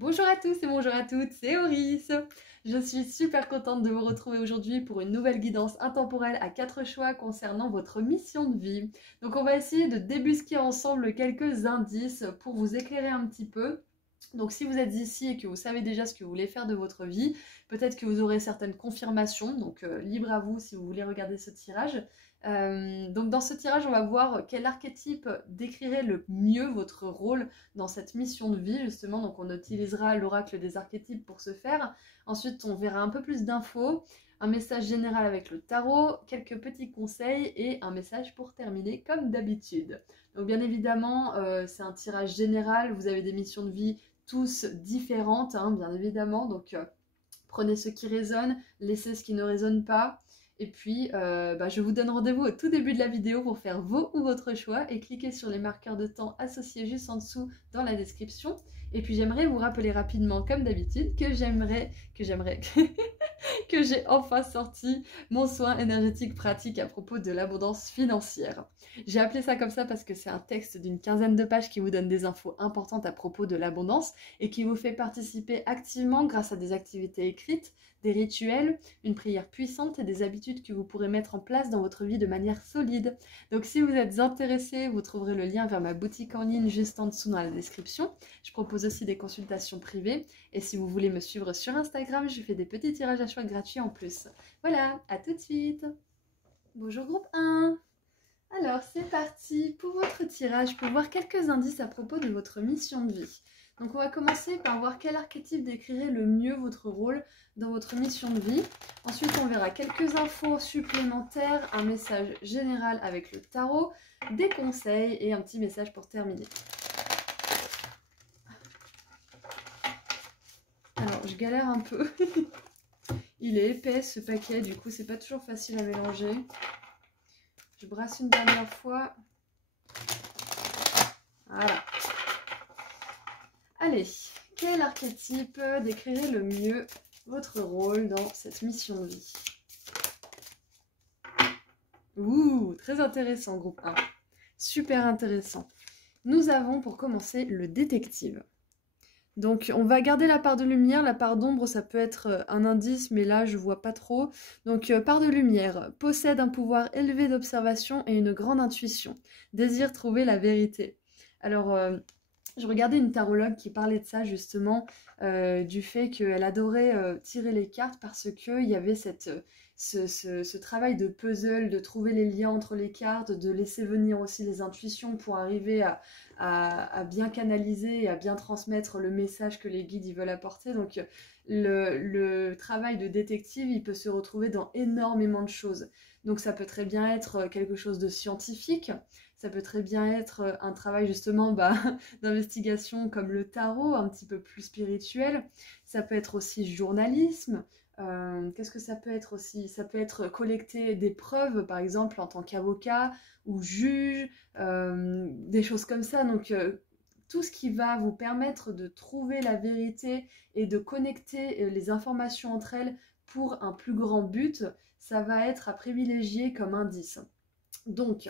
Bonjour à tous et bonjour à toutes, c'est Auris. Je suis super contente de vous retrouver aujourd'hui pour une nouvelle guidance intemporelle à 4 choix concernant votre mission de vie. Donc on va essayer de débusquer ensemble quelques indices pour vous éclairer un petit peu. Donc si vous êtes ici et que vous savez déjà ce que vous voulez faire de votre vie, peut-être que vous aurez certaines confirmations, donc libre à vous si vous voulez regarder ce tirage. Donc dans ce tirage, on va voir quel archétype décrirait le mieux votre rôle dans cette mission de vie, justement. Donc on utilisera l'oracle des archétypes pour ce faire. Ensuite, on verra un peu plus d'infos, un message général avec le tarot, quelques petits conseils et un message pour terminer comme d'habitude. Donc bien évidemment, c'est un tirage général, vous avez des missions de vie tous différentes, hein, bien évidemment, donc prenez ce qui résonne, laissez ce qui ne résonne pas. Et puis, je vous donne rendez-vous au tout début de la vidéo pour faire vos ou votre choix et cliquez sur les marqueurs de temps associés juste en dessous dans la description. Et puis, j'aimerais vous rappeler rapidement, comme d'habitude, que que j'ai enfin sorti mon soin énergétique pratique à propos de l'abondance financière. J'ai appelé ça comme ça parce que c'est un texte d'une quinzaine de pages qui vous donne des infos importantes à propos de l'abondance et qui vous fait participer activement grâce à des activités écrites, des rituels, une prière puissante et des habitudes que vous pourrez mettre en place dans votre vie de manière solide. Donc si vous êtes intéressé, vous trouverez le lien vers ma boutique en ligne juste en dessous dans la description. Je propose aussi des consultations privées et si vous voulez me suivre sur Instagram, je fais des petits tirages à choix gratuits en plus. Voilà, à tout de suite. Bonjour groupe 1. Alors c'est parti pour votre tirage pour voir quelques indices à propos de votre mission de vie. Donc on va commencer par voir quel archétype décrirait le mieux votre rôle dans votre mission de vie. Ensuite on verra quelques infos supplémentaires, un message général avec le tarot, des conseils et un petit message pour terminer. Alors je galère un peu. Il est épais ce paquet, du coup c'est pas toujours facile à mélanger. Je brasse une dernière fois. Voilà. Allez, quel archétype décrirait le mieux votre rôle dans cette mission de vie? Ouh, très intéressant, groupe 1. Super intéressant. Nous avons pour commencer le détective. Donc on va garder la part de lumière, la part d'ombre ça peut être un indice mais là je vois pas trop. Donc part de lumière, possède un pouvoir élevé d'observation et une grande intuition, désire trouver la vérité. Alors je regardais une tarologue qui parlait de ça justement, du fait qu'elle adorait tirer les cartes parce qu'il y avait ce travail de puzzle, de trouver les liens entre les cartes, de laisser venir aussi les intuitions pour arriver à bien canaliser et à bien transmettre le message que les guides ils veulent apporter. Donc le travail de détective, il peut se retrouver dans énormément de choses. Donc ça peut très bien être quelque chose de scientifique, ça peut très bien être un travail justement d'investigation comme le tarot, un petit peu plus spirituel. Ça peut être aussi journalisme. Qu'est-ce que ça peut être aussi? Ça peut être collecter des preuves, par exemple en tant qu'avocat ou juge, des choses comme ça. Donc tout ce qui va vous permettre de trouver la vérité et de connecter les informations entre elles pour un plus grand but, ça va être à privilégier comme indice. Donc,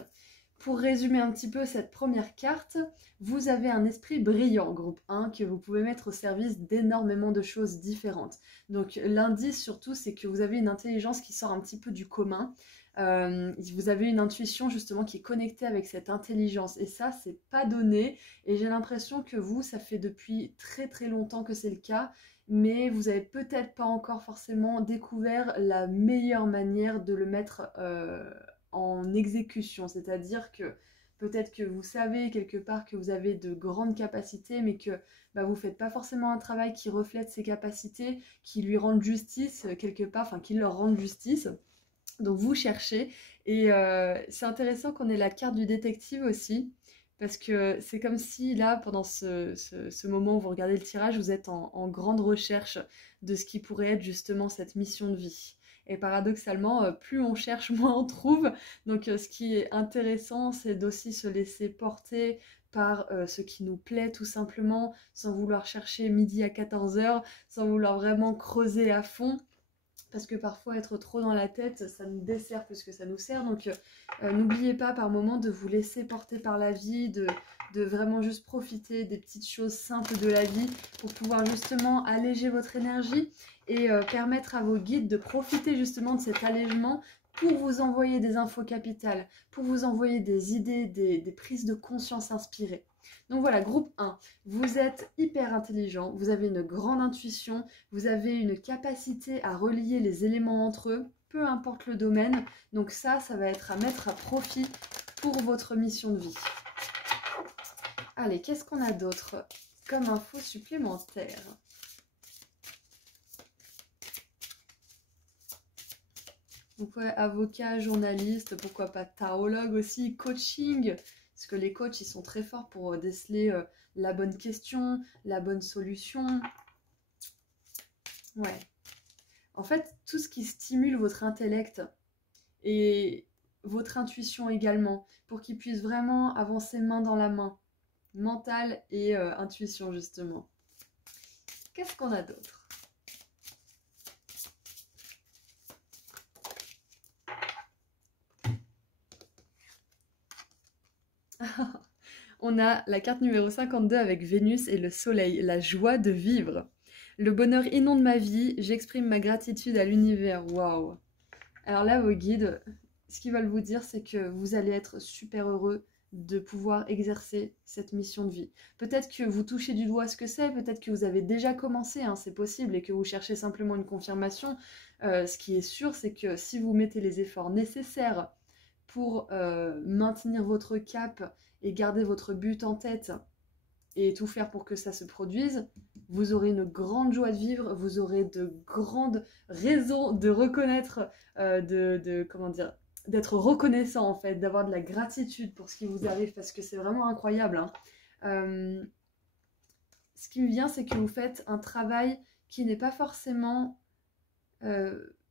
pour résumer un petit peu cette première carte, vous avez un esprit brillant, groupe 1, que vous pouvez mettre au service d'énormément de choses différentes. Donc l'indice surtout, c'est que vous avez une intelligence qui sort un petit peu du commun. Vous avez une intuition justement qui est connectée avec cette intelligence. Et ça, c'est pas donné. Et j'ai l'impression que vous, ça fait depuis très très longtemps que c'est le cas. Mais vous avez peut-être pas encore forcément découvert la meilleure manière de le mettre en exécution, c'est-à-dire que peut-être que vous savez quelque part que vous avez de grandes capacités, mais que vous ne faites pas forcément un travail qui reflète ces capacités, qui lui rendent justice quelque part, enfin qui leur rendent justice. Donc vous cherchez, et c'est intéressant qu'on ait la carte du détective aussi, parce que c'est comme si là, pendant ce moment où vous regardez le tirage, vous êtes en grande recherche de ce qui pourrait être justement cette mission de vie. Et paradoxalement, plus on cherche, moins on trouve. Donc ce qui est intéressant, c'est d'aussi se laisser porter par ce qui nous plaît tout simplement, sans vouloir chercher midi à 14h, sans vouloir vraiment creuser à fond. parce que parfois être trop dans la tête, ça nous dessert plus que ça nous sert. Donc n'oubliez pas par moment de vous laisser porter par la vie, de vraiment juste profiter des petites choses simples de la vie pour pouvoir justement alléger votre énergie et permettre à vos guides de profiter justement de cet allègement pour vous envoyer des infos capitales, pour vous envoyer des idées, des prises de conscience inspirées. Donc voilà, groupe 1, vous êtes hyper intelligent, vous avez une grande intuition, vous avez une capacité à relier les éléments entre eux, peu importe le domaine. Donc ça va être à mettre à profit pour votre mission de vie. Allez, qu'est-ce qu'on a d'autre comme info supplémentaire? Donc ouais, avocat, journaliste, pourquoi pas tarologue aussi, coaching, parce que les coachs, ils sont très forts pour déceler la bonne question, la bonne solution. Ouais. En fait, tout ce qui stimule votre intellect et votre intuition également, pour qu'ils puissent vraiment avancer main dans la main, mental et intuition justement. Qu'est-ce qu'on a d'autre? On a la carte numéro 52 avec Vénus et le soleil, la joie de vivre. Le bonheur inonde ma vie, j'exprime ma gratitude à l'univers. Waouh! Alors là, vos guides, ce qu'ils veulent vous dire, c'est que vous allez être super heureux de pouvoir exercer cette mission de vie. Peut-être que vous touchez du doigt ce que c'est, peut-être que vous avez déjà commencé, hein, c'est possible, et que vous cherchez simplement une confirmation. Ce qui est sûr, c'est que si vous mettez les efforts nécessaires pour maintenir votre cap et garder votre but en tête et tout faire pour que ça se produise, vous aurez une grande joie de vivre, vous aurez de grandes raisons de reconnaître, comment dire, d'être reconnaissant en fait, d'avoir de la gratitude pour ce qui vous arrive parce que c'est vraiment incroyable. Hein. Ce qui me vient, c'est que vous faites un travail qui n'est pas forcément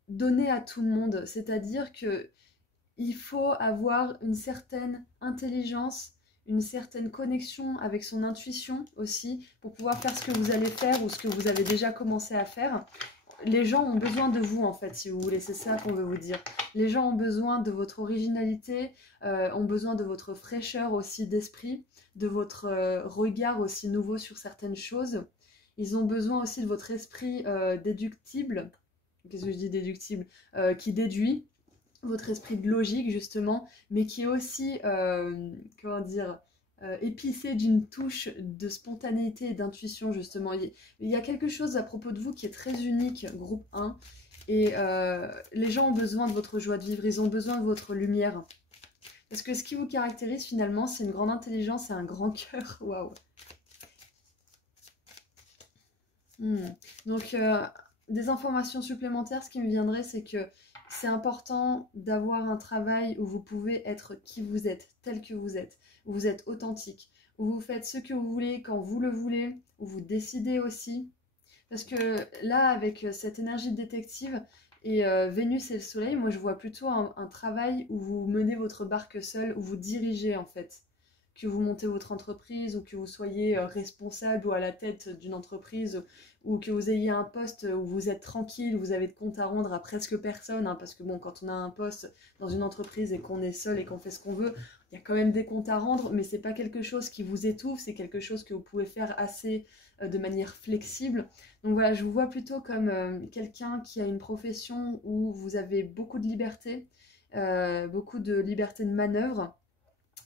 donné à tout le monde, c'est-à-dire que il faut avoir une certaine intelligence, une certaine connexion avec son intuition aussi, pour pouvoir faire ce que vous allez faire ou ce que vous avez déjà commencé à faire. Les gens ont besoin de vous en fait, si vous voulez, c'est ça qu'on veut vous dire. Les gens ont besoin de votre originalité, ont besoin de votre fraîcheur aussi d'esprit, de votre regard aussi nouveau sur certaines choses. Ils ont besoin aussi de votre esprit déductible, qu'est-ce que je dis déductible, qui déduit, votre esprit de logique justement, mais qui est aussi, comment dire, épicé d'une touche de spontanéité et d'intuition justement. Il y a quelque chose à propos de vous qui est très unique, groupe 1, et les gens ont besoin de votre joie de vivre, ils ont besoin de votre lumière. Parce que ce qui vous caractérise finalement, c'est une grande intelligence et un grand cœur. Waouh. Donc, des informations supplémentaires, ce qui me viendrait, c'est que c'est important d'avoir un travail où vous pouvez être qui vous êtes, tel que vous êtes, où vous êtes authentique, où vous faites ce que vous voulez quand vous le voulez, où vous décidez aussi. Parce que là, avec cette énergie de détective et Vénus et le Soleil, moi je vois plutôt un travail où vous menez votre barque seul, où vous dirigez en fait. Que vous montez votre entreprise ou que vous soyez responsable ou à la tête d'une entreprise ou que vous ayez un poste où vous êtes tranquille, où vous avez de compte à rendre à presque personne, hein, parce que bon, quand on a un poste dans une entreprise et qu'on est seul et qu'on fait ce qu'on veut, il y a quand même des comptes à rendre, mais c'est pas quelque chose qui vous étouffe, c'est quelque chose que vous pouvez faire assez de manière flexible. Donc voilà, je vous vois plutôt comme quelqu'un qui a une profession où vous avez beaucoup de liberté de manœuvre.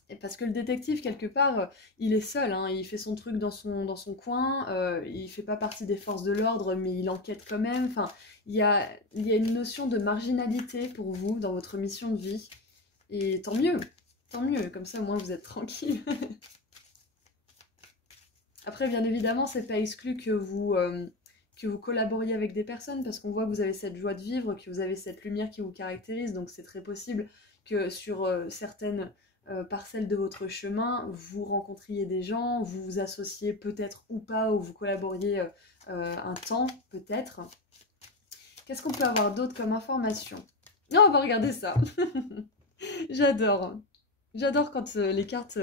Et parce que le détective, quelque part, il est seul, hein, il fait son truc dans son coin, il fait pas partie des forces de l'ordre, mais il enquête quand même. Enfin, il y a une notion de marginalité pour vous dans votre mission de vie. Et tant mieux, comme ça au moins vous êtes tranquille. Après, bien évidemment, c'est pas exclu que vous collaboriez avec des personnes, parce qu'on voit que vous avez cette joie de vivre, que vous avez cette lumière qui vous caractérise, donc c'est très possible que sur certaines parcelles de votre chemin, vous rencontriez des gens, vous vous associez peut-être ou pas, ou vous collaboriez un temps, peut-être. Qu'est-ce qu'on peut avoir d'autre comme information? Non, on va regarder ça. J'adore. J'adore quand les cartes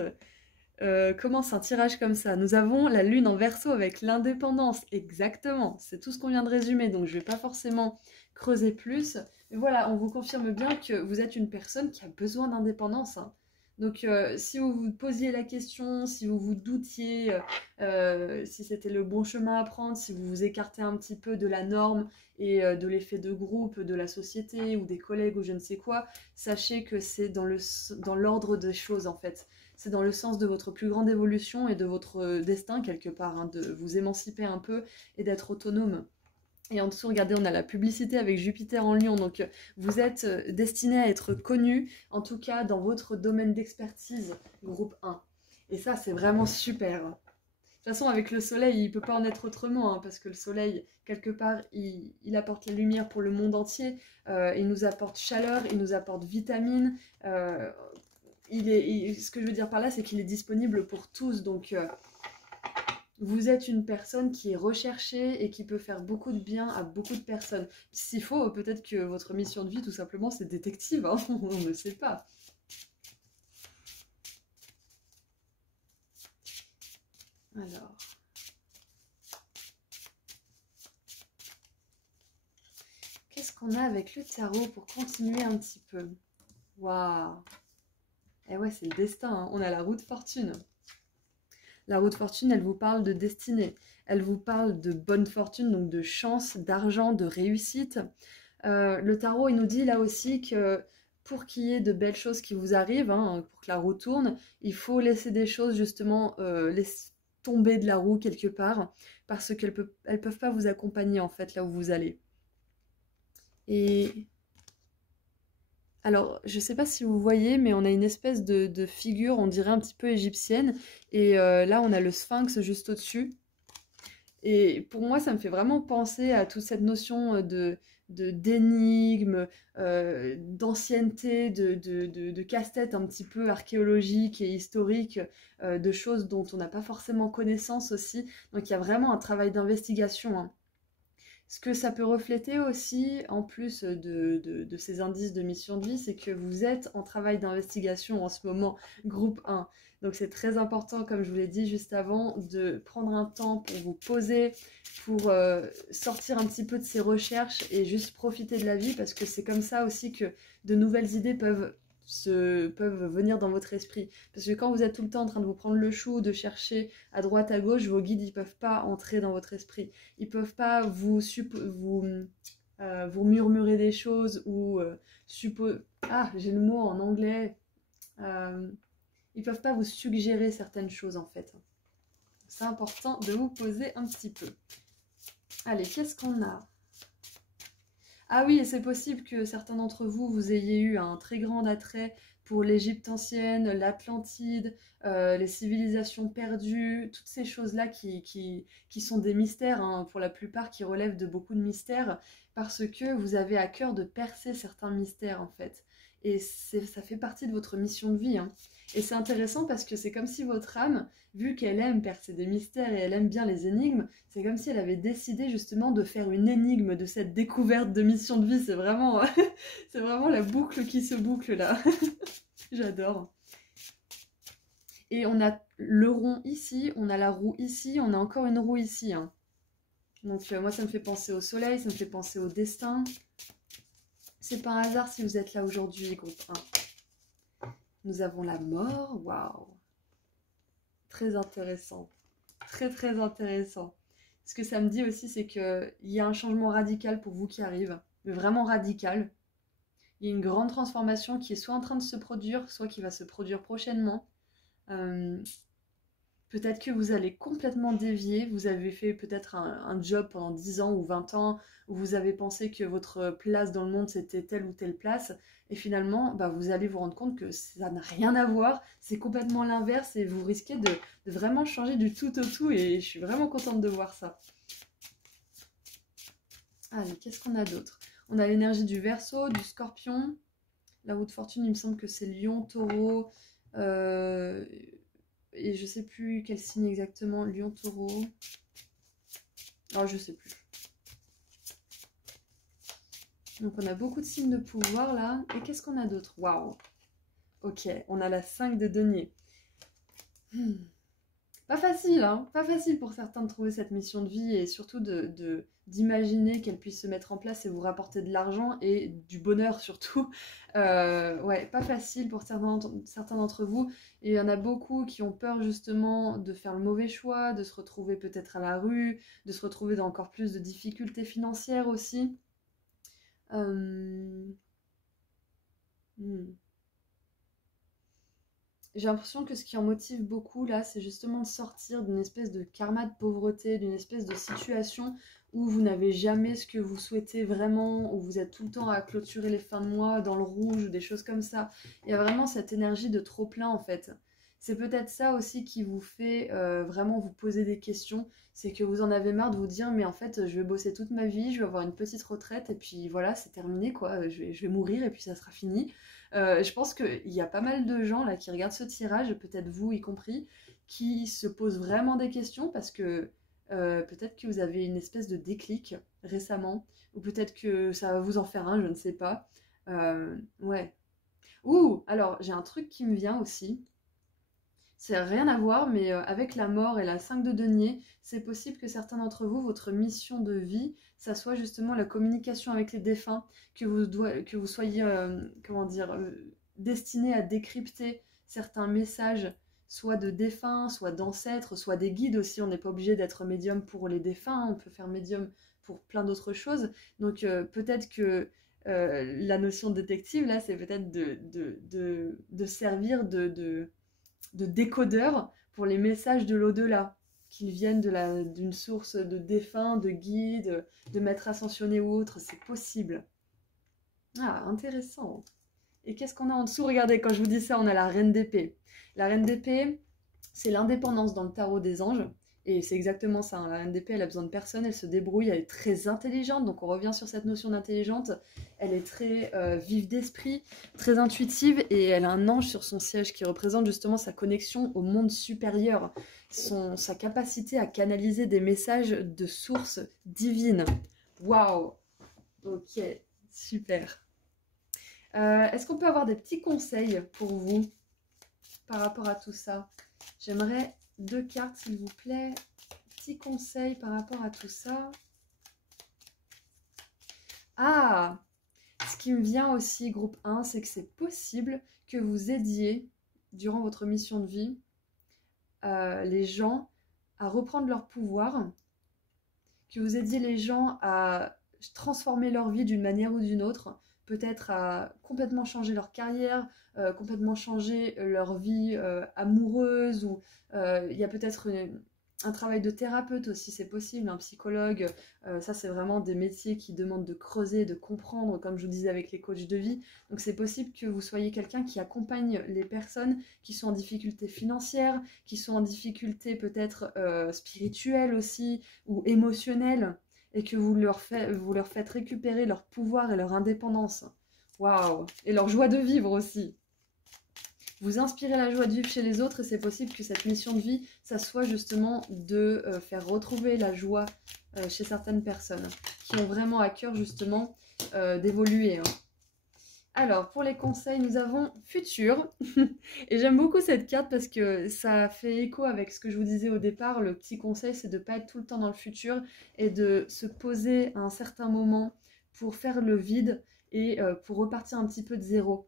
commence un tirage comme ça. Nous avons la lune en Verseau avec l'indépendance. Exactement, c'est tout ce qu'on vient de résumer, donc je ne vais pas forcément creuser plus. Mais voilà, on vous confirme bien que vous êtes une personne qui a besoin d'indépendance, hein. Donc si vous vous posiez la question, si vous vous doutiez si c'était le bon chemin à prendre, si vous vous écartez un petit peu de la norme et de l'effet de groupe, de la société ou des collègues ou je ne sais quoi, sachez que c'est dans l'ordre des choses en fait. C'est dans le sens de votre plus grande évolution et de votre destin quelque part, hein, de vous émanciper un peu et d'être autonome. Et en dessous, regardez, on a la publicité avec Jupiter en Lion. Donc, vous êtes destiné à être connu, en tout cas dans votre domaine d'expertise, groupe 1. Et ça, c'est vraiment super. De toute façon, avec le soleil, il ne peut pas en être autrement, hein, parce que le soleil, quelque part, il apporte la lumière pour le monde entier. Il nous apporte chaleur, il nous apporte vitamines. Ce que je veux dire par là, c'est qu'il est disponible pour tous. Donc, vous êtes une personne qui est recherchée et qui peut faire beaucoup de bien à beaucoup de personnes. S'il faut, peut-être que votre mission de vie, tout simplement, c'est détective, hein. On ne sait pas. Alors... Qu'est-ce qu'on a avec le tarot pour continuer un petit peu? Waouh! Eh ouais, c'est le destin, hein. On a la roue de fortune. La roue de fortune, elle vous parle de destinée. Elle vous parle de bonne fortune, donc de chance, d'argent, de réussite. Le tarot, il nous dit là aussi que pour qu'il y ait de belles choses qui vous arrivent, hein, pour que la roue tourne, il faut laisser des choses justement laisser tomber de la roue quelque part, parce qu'elles peuvent pas vous accompagner en fait là où vous allez. Et alors, je ne sais pas si vous voyez, mais on a une espèce de figure, on dirait un petit peu égyptienne. Et là, on a le sphinx juste au-dessus. Et pour moi, ça me fait vraiment penser à toute cette notion d'énigme, d'ancienneté, de casse-tête un petit peu archéologique et historique, de choses dont on n'a pas forcément connaissance aussi. Donc, il y a vraiment un travail d'investigation, hein. Ce que ça peut refléter aussi, en plus de ces indices de mission de vie, c'est que vous êtes en travail d'investigation en ce moment, groupe 1. Donc c'est très important, comme je vous l'ai dit juste avant, de prendre un temps pour vous poser, pour sortir un petit peu de ces recherches et juste profiter de la vie, parce que c'est comme ça aussi que de nouvelles idées peuvent venir dans votre esprit. Parce que quand vous êtes tout le temps en train de vous prendre le chou, de chercher à droite, à gauche, vos guides, ils peuvent pas entrer dans votre esprit. Ils peuvent pas vous murmurer des choses ou Ah, j'ai le mot en anglais. Ils peuvent pas vous suggérer certaines choses, en fait. C'est important de vous poser un petit peu. Allez, qu'est-ce qu'on a ? Ah oui, et c'est possible que certains d'entre vous, vous ayez eu un très grand attrait pour l'Égypte ancienne, l'Atlantide, les civilisations perdues, toutes ces choses-là qui sont des mystères, hein, pour la plupart, qui relèvent de beaucoup de mystères, parce que vous avez à cœur de percer certains mystères, en fait. Et ça fait partie de votre mission de vie, hein. Et c'est intéressant parce que c'est comme si votre âme, vu qu'elle aime percer des mystères et elle aime bien les énigmes, c'est comme si elle avait décidé justement de faire une énigme de cette découverte de mission de vie. C'est vraiment, c'est vraiment la boucle qui se boucle là. J'adore. Et on a le rond ici, on a la roue ici, on a encore une roue ici, hein. Donc moi ça me fait penser au soleil, ça me fait penser au destin. C'est pas un hasard si vous êtes là aujourd'hui, groupe 1. Nous avons la mort, waouh. Très intéressant. Très très intéressant. Ce que ça me dit aussi, c'est qu'il y a un changement radical pour vous qui arrive, mais vraiment radical. Il y a une grande transformation qui est soit en train de se produire, soit qui va se produire prochainement. Peut-être que vous allez complètement dévier, vous avez fait peut-être un job pendant 10 ans ou 20 ans, où vous avez pensé que votre place dans le monde c'était telle ou telle place, et finalement vous allez vous rendre compte que ça n'a rien à voir, c'est complètement l'inverse, et vous risquez de vraiment changer du tout au tout, et je suis vraiment contente de voir ça. Allez, qu'est-ce qu'on a d'autre? On a l'énergie du Verseau, du Scorpion, la roue de fortune, il me semble que c'est Lion, Taureau, et je sais plus quel signe exactement, Lion, Taureau. Alors je sais plus. Donc on a beaucoup de signes de pouvoir là. Et qu'est-ce qu'on a d'autre? Waouh. Ok, on a la 5 de denier. Hmm. Pas facile, hein? Pas facile pour certains de trouver cette mission de vie et surtout d'imaginer qu'elle puisse se mettre en place et vous rapporter de l'argent et du bonheur surtout. Ouais, pas facile pour certains d'entre vous. Et il y en a beaucoup qui ont peur justement de faire le mauvais choix, de se retrouver peut-être à la rue, de se retrouver dans encore plus de difficultés financières aussi. Euh, hmm. J'ai l'impression que ce qui en motive beaucoup là, c'est justement de sortir d'une espèce de karma de pauvreté, d'une espèce de situation où vous n'avez jamais ce que vous souhaitez vraiment, où vous êtes tout le temps à clôturer les fins de mois dans le rouge ou des choses comme ça. Il y a vraiment cette énergie de trop plein en fait. C'est peut-être ça aussi qui vous fait vraiment vous poser des questions, c'est que vous en avez marre de vous dire mais en fait je vais bosser toute ma vie, je vais avoir une petite retraite et puis voilà c'est terminé quoi, je vais mourir et puis ça sera fini. Je pense qu'il y a pas mal de gens là qui regardent ce tirage, peut-être vous y compris, qui se posent vraiment des questions parce que peut-être que vous avez une espèce de déclic récemment, ou peut-être que ça va vous en faire un, je ne sais pas. Ouais. Ouh, alors j'ai un truc qui me vient aussi. C'est rien à voir, mais avec la mort et la 5 de denier, c'est possible que certains d'entre vous, votre mission de vie, ça soit justement la communication avec les défunts, que vous soyez, comment dire, destiné à décrypter certains messages, soit de défunts, soit d'ancêtres, soit des guides aussi. On n'est pas obligé d'être médium pour les défunts, on peut faire médium pour plein d'autres choses. Donc peut-être que la notion de détective, là, c'est peut-être de servir de décodeur pour les messages de l'au-delà, qu'ils viennent d'une source de défunt, de guide, de maître ascensionné ou autre, c'est possible. Ah, intéressant. Et qu'est-ce qu'on a en dessous? Regardez, quand je vous dis ça, on a la reine d'épée. La reine d'épée, c'est l'indépendance dans le tarot des anges. Et c'est exactement ça, hein. La reine d'épée, elle a besoin de personne, elle se débrouille, elle est très intelligente. Donc on revient sur cette notion d'intelligente. Elle est très vive d'esprit, très intuitive, et elle a un ange sur son siège qui représente justement sa connexion au monde supérieur, sa capacité à canaliser des messages de sources divines. Waouh! Ok, super. Est-ce qu'on peut avoir des petits conseils pour vous par rapport à tout ça? J'aimerais 2 cartes, s'il vous plaît. Petits conseils par rapport à tout ça. Ah! Ce qui me vient aussi, groupe 1, c'est que c'est possible que vous aidiez, durant votre mission de vie, les gens à reprendre leur pouvoir, que vous aidiez les gens à transformer leur vie d'une manière ou d'une autre, peut-être à complètement changer leur carrière, complètement changer leur vie amoureuse, ou il y a peut-être un travail de thérapeute aussi, c'est possible, un psychologue, ça c'est vraiment des métiers qui demandent de creuser, de comprendre, comme je vous disais avec les coachs de vie. Donc c'est possible que vous soyez quelqu'un qui accompagne les personnes qui sont en difficulté financière, qui sont en difficulté peut-être spirituelle aussi, ou émotionnelle, et que vous leur faites récupérer leur pouvoir et leur indépendance. Waouh! Et leur joie de vivre aussi. Vous inspirez la joie de vivre chez les autres et c'est possible que cette mission de vie, ça soit justement de faire retrouver la joie chez certaines personnes qui ont vraiment à cœur justement d'évoluer, hein. Alors, pour les conseils, nous avons Futur. Et j'aime beaucoup cette carte parce que ça fait écho avec ce que je vous disais au départ. Le petit conseil, c'est de ne pas être tout le temps dans le futur et de se poser à un certain moment pour faire le vide et pour repartir un petit peu de zéro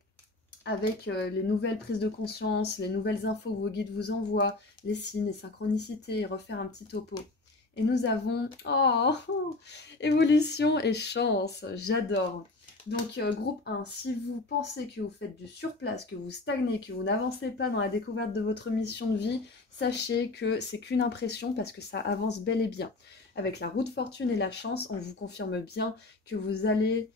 avec les nouvelles prises de conscience, les nouvelles infos que vos guides vous envoient, les signes, les synchronicités, et refaire un petit topo. Et nous avons, oh, évolution et chance, j'adore. Donc groupe 1, si vous pensez que vous faites du surplace, que vous stagnez, que vous n'avancez pas dans la découverte de votre mission de vie, sachez que c'est qu'une impression parce que ça avance bel et bien. Avec la roue de fortune et la chance, on vous confirme bien que vous allez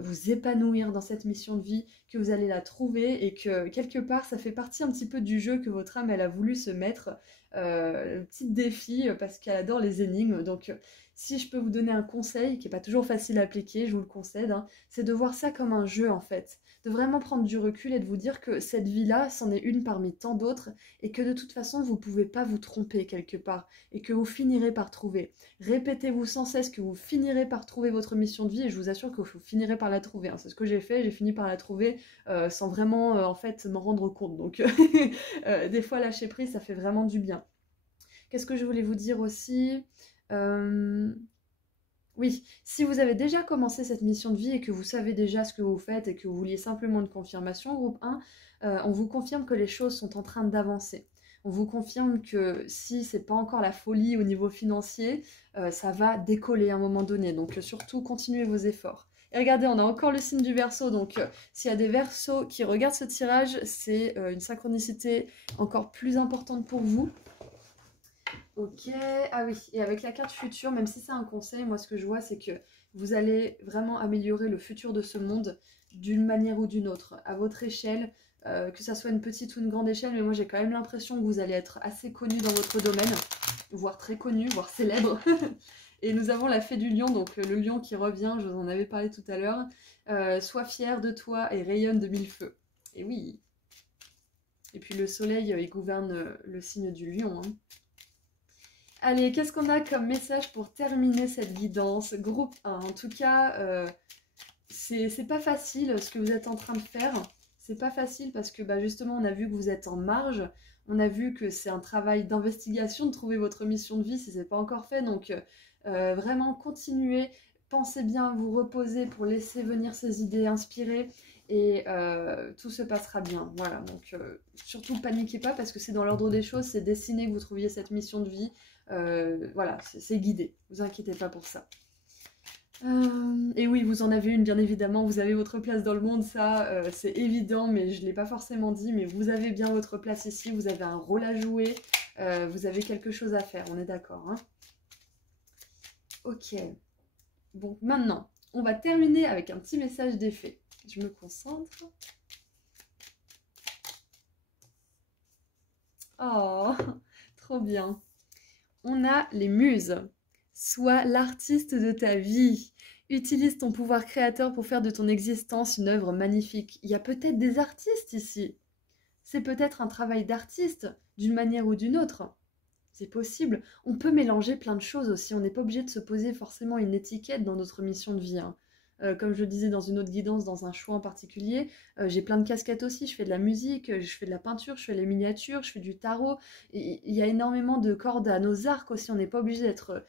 vous épanouir dans cette mission de vie, que vous allez la trouver et que quelque part ça fait partie un petit peu du jeu que votre âme elle a voulu se mettre petit défi parce qu'elle adore les énigmes. Donc si je peux vous donner un conseil, qui n'est pas toujours facile à appliquer, je vous le concède, hein, c'est de voir ça comme un jeu en fait. De vraiment prendre du recul et de vous dire que cette vie-là, c'en est une parmi tant d'autres et que de toute façon, vous ne pouvez pas vous tromper quelque part et que vous finirez par trouver. Répétez-vous sans cesse que vous finirez par trouver votre mission de vie et je vous assure que vous finirez par la trouver, hein. C'est ce que j'ai fait, j'ai fini par la trouver sans vraiment en fait m'en rendre compte. Donc des fois lâcher prise, ça fait vraiment du bien. Qu'est-ce que je voulais vous dire aussi? Oui, si vous avez déjà commencé cette mission de vie et que vous savez déjà ce que vous faites et que vous vouliez simplement une confirmation, groupe 1, on vous confirme que les choses sont en train d'avancer. On vous confirme que si c'est pas encore la folie au niveau financier, ça va décoller à un moment donné. Donc surtout, continuez vos efforts. Et regardez, on a encore le signe du Verseau. Donc s'il y a des Verseaux qui regardent ce tirage, c'est une synchronicité encore plus importante pour vous. Ok, ah oui, et avec la carte future, même si c'est un conseil, moi ce que je vois c'est que vous allez vraiment améliorer le futur de ce monde d'une manière ou d'une autre, à votre échelle, que ça soit une petite ou une grande échelle, mais moi j'ai quand même l'impression que vous allez être assez connu dans votre domaine, voire très connu, voire célèbre. Et nous avons la fée du lion, donc le lion qui revient, je vous en avais parlé tout à l'heure, sois fier de toi et rayonne de mille feux. Et oui. Et puis le soleil, il gouverne le signe du lion, hein. Allez, qu'est-ce qu'on a comme message pour terminer cette guidance? Groupe 1, en tout cas, c'est pas facile ce que vous êtes en train de faire. C'est pas facile parce que justement, on a vu que vous êtes en marge. On a vu que c'est un travail d'investigation de trouver votre mission de vie si c'est pas encore fait. Donc, vraiment, continuez. Pensez bien à vous reposer pour laisser venir ces idées inspirées et tout se passera bien. Voilà, donc surtout paniquez pas parce que c'est dans l'ordre des choses, c'est destiné que vous trouviez cette mission de vie. Voilà, c'est guidé, vous inquiétez pas pour ça. Et oui, vous en avez une, bien évidemment, vous avez votre place dans le monde, ça c'est évident, mais je ne l'ai pas forcément dit, mais vous avez bien votre place ici, vous avez un rôle à jouer, vous avez quelque chose à faire, on est d'accord, hein? Ok, bon, maintenant, on va terminer avec un petit message d'effet. Je me concentre. Oh, trop bien. On a les muses. Sois l'artiste de ta vie. Utilise ton pouvoir créateur pour faire de ton existence une œuvre magnifique. Il y a peut-être des artistes ici. C'est peut-être un travail d'artiste, d'une manière ou d'une autre. C'est possible. On peut mélanger plein de choses aussi. On n'est pas obligé de se poser forcément une étiquette dans notre mission de vie, hein. Comme je le disais dans une autre guidance, dans un choix en particulier, j'ai plein de casquettes aussi. Je fais de la musique, je fais de la peinture, je fais les miniatures, je fais du tarot. Il y a énormément de cordes à nos arcs aussi. On n'est pas obligé d'être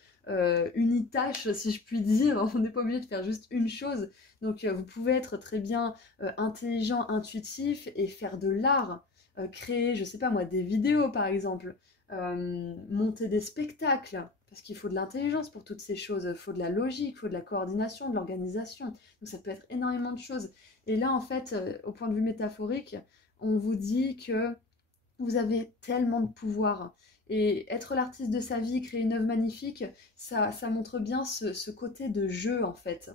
unitâche, si je puis dire. On n'est pas obligé de faire juste une chose. Donc vous pouvez être très bien intelligent, intuitif et faire de l'art. Créer, je sais pas moi, des vidéos par exemple. Monter des spectacles, parce qu'il faut de l'intelligence pour toutes ces choses, il faut de la logique, il faut de la coordination, de l'organisation, donc ça peut être énormément de choses. Et là en fait, au point de vue métaphorique, on vous dit que vous avez tellement de pouvoir, et être l'artiste de sa vie, créer une œuvre magnifique, ça montre bien ce côté de jeu en fait,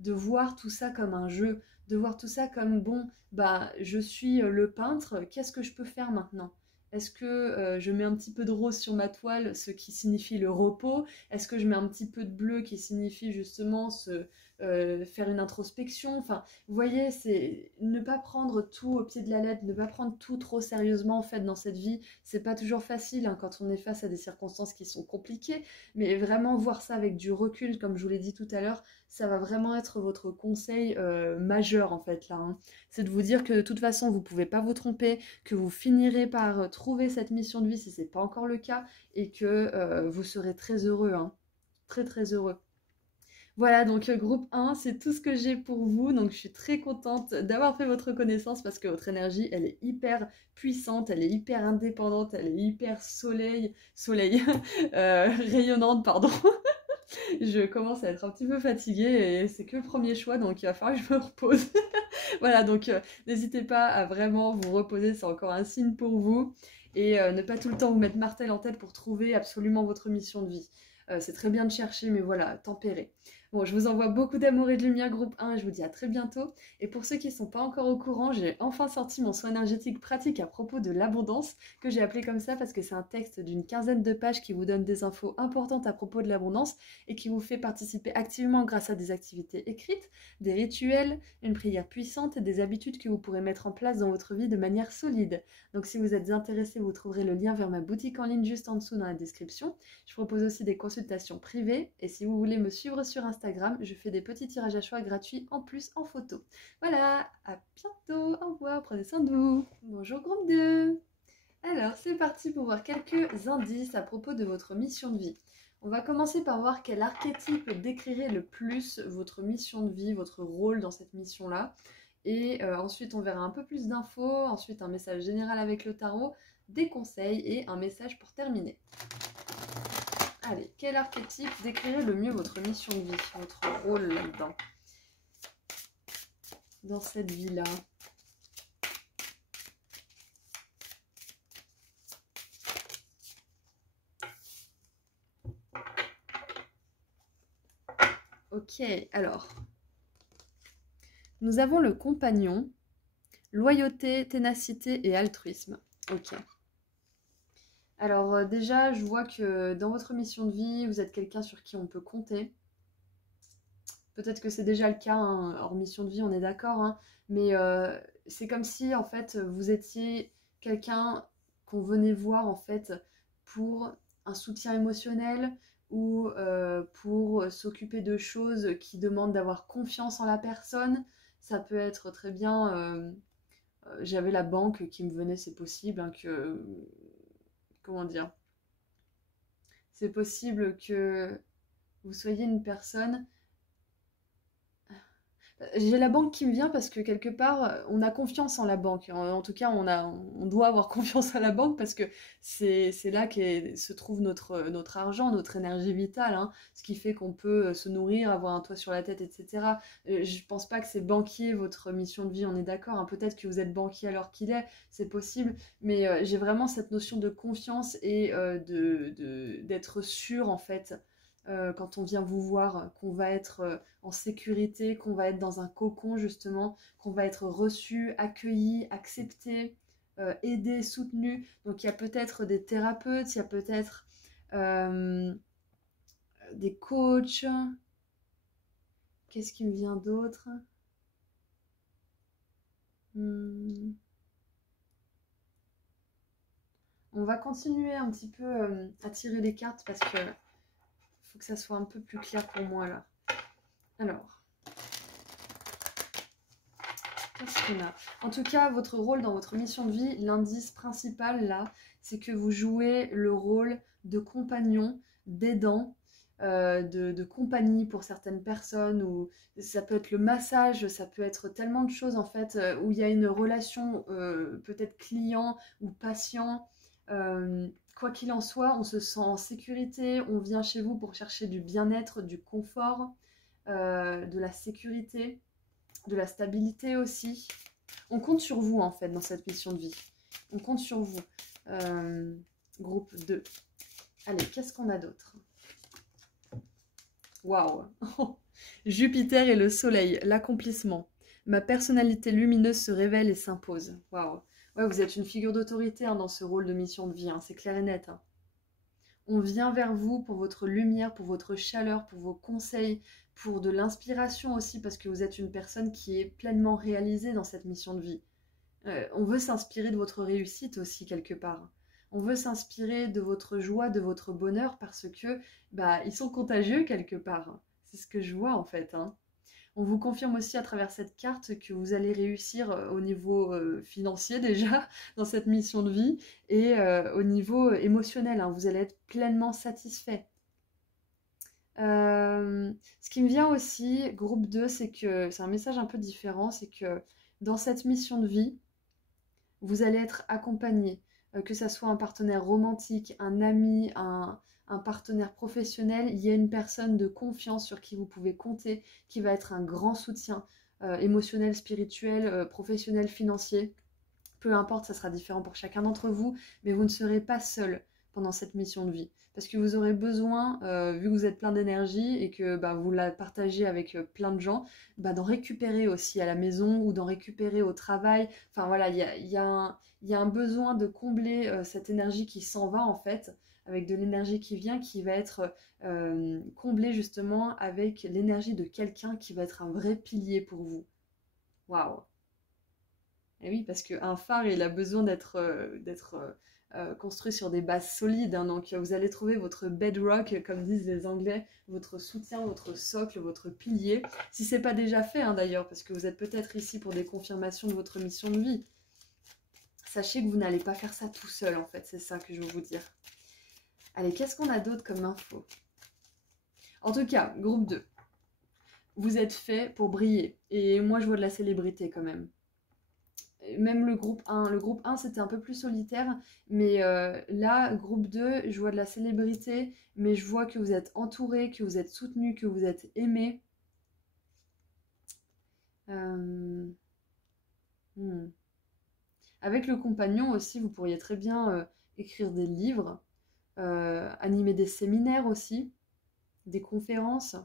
de voir tout ça comme un jeu, de voir tout ça comme bon, je suis le peintre, qu'est-ce que je peux faire maintenant? Est-ce que je mets un petit peu de rose sur ma toile, ce qui signifie le repos? Est-ce que je mets un petit peu de bleu qui signifie justement faire une introspection? Enfin, vous voyez, c'est ne pas prendre tout au pied de la lettre, ne pas prendre tout trop sérieusement en fait dans cette vie. C'est pas toujours facile hein, quand on est face à des circonstances qui sont compliquées, mais vraiment voir ça avec du recul, comme je vous l'ai dit tout à l'heure, ça va vraiment être votre conseil majeur en fait là, hein. C'est de vous dire que de toute façon vous pouvez pas vous tromper, que vous finirez par trouver cette mission de vie si c'est pas encore le cas et que vous serez très heureux, hein. Très très heureux. Voilà, donc groupe 1, c'est tout ce que j'ai pour vous. Donc je suis très contente d'avoir fait votre connaissance parce que votre énergie, elle est hyper puissante, elle est hyper indépendante, elle est hyper rayonnante, pardon. Je commence à être un petit peu fatiguée et c'est que le premier choix, donc il va falloir que je me repose. Voilà, donc n'hésitez pas à vraiment vous reposer, c'est encore un signe pour vous. Et ne pas tout le temps vous mettre martel en tête pour trouver absolument votre mission de vie. C'est très bien de chercher, mais voilà, tempérer. Bon, je vous envoie beaucoup d'amour et de lumière, groupe 1, et je vous dis à très bientôt. Et pour ceux qui ne sont pas encore au courant, j'ai enfin sorti mon soin énergétique pratique à propos de l'abondance, que j'ai appelé comme ça parce que c'est un texte d'une quinzaine de pages qui vous donne des infos importantes à propos de l'abondance et qui vous fait participer activement grâce à des activités écrites, des rituels, une prière puissante et des habitudes que vous pourrez mettre en place dans votre vie de manière solide. Donc si vous êtes intéressé, vous trouverez le lien vers ma boutique en ligne juste en dessous dans la description. Je propose aussi des consultations privées et si vous voulez me suivre sur Instagram, je fais des petits tirages à choix gratuits en plus en photo. Voilà, à bientôt, au revoir, prenez soin de vous. Bonjour groupe 2. Alors c'est parti pour voir quelques indices à propos de votre mission de vie. On va commencer par voir quel archétype décrirait le plus votre mission de vie, votre rôle dans cette mission-là. Et ensuite on verra un peu plus d'infos, ensuite un message général avec le tarot, des conseils et un message pour terminer. Allez, quel archétype décrirait le mieux votre mission de vie, votre rôle là-dedans, dans cette vie-là? Ok, alors, nous avons le compagnon, loyauté, ténacité et altruisme. Ok. Alors déjà, je vois que dans votre mission de vie, vous êtes quelqu'un sur qui on peut compter. Peut-être que c'est déjà le cas, hein, hors mission de vie, on est d'accord, hein, mais c'est comme si en fait vous étiez quelqu'un qu'on venait voir en fait pour un soutien émotionnel ou pour s'occuper de choses qui demandent d'avoir confiance en la personne. Ça peut être très bien, j'avais la banque qui me venait, c'est possible, hein, que, comment dire, c'est possible que vous soyez une personne. J'ai la banque qui me vient parce que quelque part, on a confiance en la banque. En tout cas, on doit avoir confiance à la banque parce que c'est là que se trouve notre argent, notre énergie vitale, hein, ce qui fait qu'on peut se nourrir, avoir un toit sur la tête, etc. Je pense pas que c'est banquier votre mission de vie, on est d'accord, hein. Peut-être que vous êtes banquier alors qu'il est, c'est possible, mais j'ai vraiment cette notion de confiance et d'être sûr en fait quand on vient vous voir, qu'on va être en sécurité, qu'on va être dans un cocon justement, qu'on va être reçu, accueilli, accepté, aidé, soutenu. Donc il y a peut-être des thérapeutes, il y a peut-être des coachs. Qu'est-ce qui me vient d'autre? On va continuer un petit peu à tirer les cartes parce que faut que ça soit un peu plus clair pour moi là. Alors, qu'est-ce qu'on a? En tout cas, votre rôle dans votre mission de vie, l'indice principal là, c'est que vous jouez le rôle de compagnon, d'aidant, de compagnie pour certaines personnes, ou ça peut être le massage, ça peut être tellement de choses en fait, où il y a une relation peut-être client ou patient. Quoi qu'il en soit, on se sent en sécurité, on vient chez vous pour chercher du bien-être, du confort, de la sécurité, de la stabilité aussi. On compte sur vous en fait dans cette mission de vie. On compte sur vous. Groupe 2. Allez, qu'est-ce qu'on a d'autre? Waouh. Jupiter et le soleil, l'accomplissement. Ma personnalité lumineuse se révèle et s'impose. Waouh. Ouais, vous êtes une figure d'autorité hein, dans ce rôle de mission de vie, hein, c'est clair et net. Hein. On vient vers vous pour votre lumière, pour votre chaleur, pour vos conseils, pour de l'inspiration aussi, parce que vous êtes une personne qui est pleinement réalisée dans cette mission de vie. On veut s'inspirer de votre réussite aussi, quelque part. On veut s'inspirer de votre joie, de votre bonheur, parce que bah, ils sont contagieux, quelque part. C'est ce que je vois, en fait. Hein. On vous confirme aussi à travers cette carte que vous allez réussir au niveau financier déjà dans cette mission de vie et au niveau émotionnel. Hein, vous allez être pleinement satisfait. Ce qui me vient aussi, groupe 2, c'est que c'est un message un peu différent, c'est que dans cette mission de vie, vous allez être accompagné, que ça soit un partenaire romantique, un ami, un partenaire professionnel, il y a une personne de confiance sur qui vous pouvez compter, qui va être un grand soutien émotionnel, spirituel, professionnel, financier. Peu importe, ça sera différent pour chacun d'entre vous, mais vous ne serez pas seul pendant cette mission de vie. Parce que vous aurez besoin, vu que vous êtes plein d'énergie et que vous la partagez avec plein de gens, d'en récupérer aussi à la maison ou d'en récupérer au travail. Enfin voilà, il y a un besoin de combler cette énergie qui s'en va en fait, avec de l'énergie qui vient, qui va être comblée justement avec l'énergie de quelqu'un qui va être un vrai pilier pour vous. Waouh! Et oui, parce qu'un phare, il a besoin d'être construit sur des bases solides, hein. Donc vous allez trouver votre bedrock, comme disent les Anglais, votre soutien, votre socle, votre pilier. Si ce n'est pas déjà fait, hein, d'ailleurs, parce que vous êtes peut-être ici pour des confirmations de votre mission de vie. Sachez que vous n'allez pas faire ça tout seul, en fait, c'est ça que je veux vous dire. Allez, qu'est-ce qu'on a d'autre comme info? En tout cas, groupe 2. Vous êtes fait pour briller. Et moi, je vois de la célébrité quand même. Même le groupe 1. Le groupe 1, c'était un peu plus solitaire. Mais là, groupe 2, je vois de la célébrité. Mais je vois que vous êtes entouré, que vous êtes soutenu, que vous êtes aimé. Avec le compagnon aussi, vous pourriez très bien écrire des livres, animer des séminaires aussi, des conférences.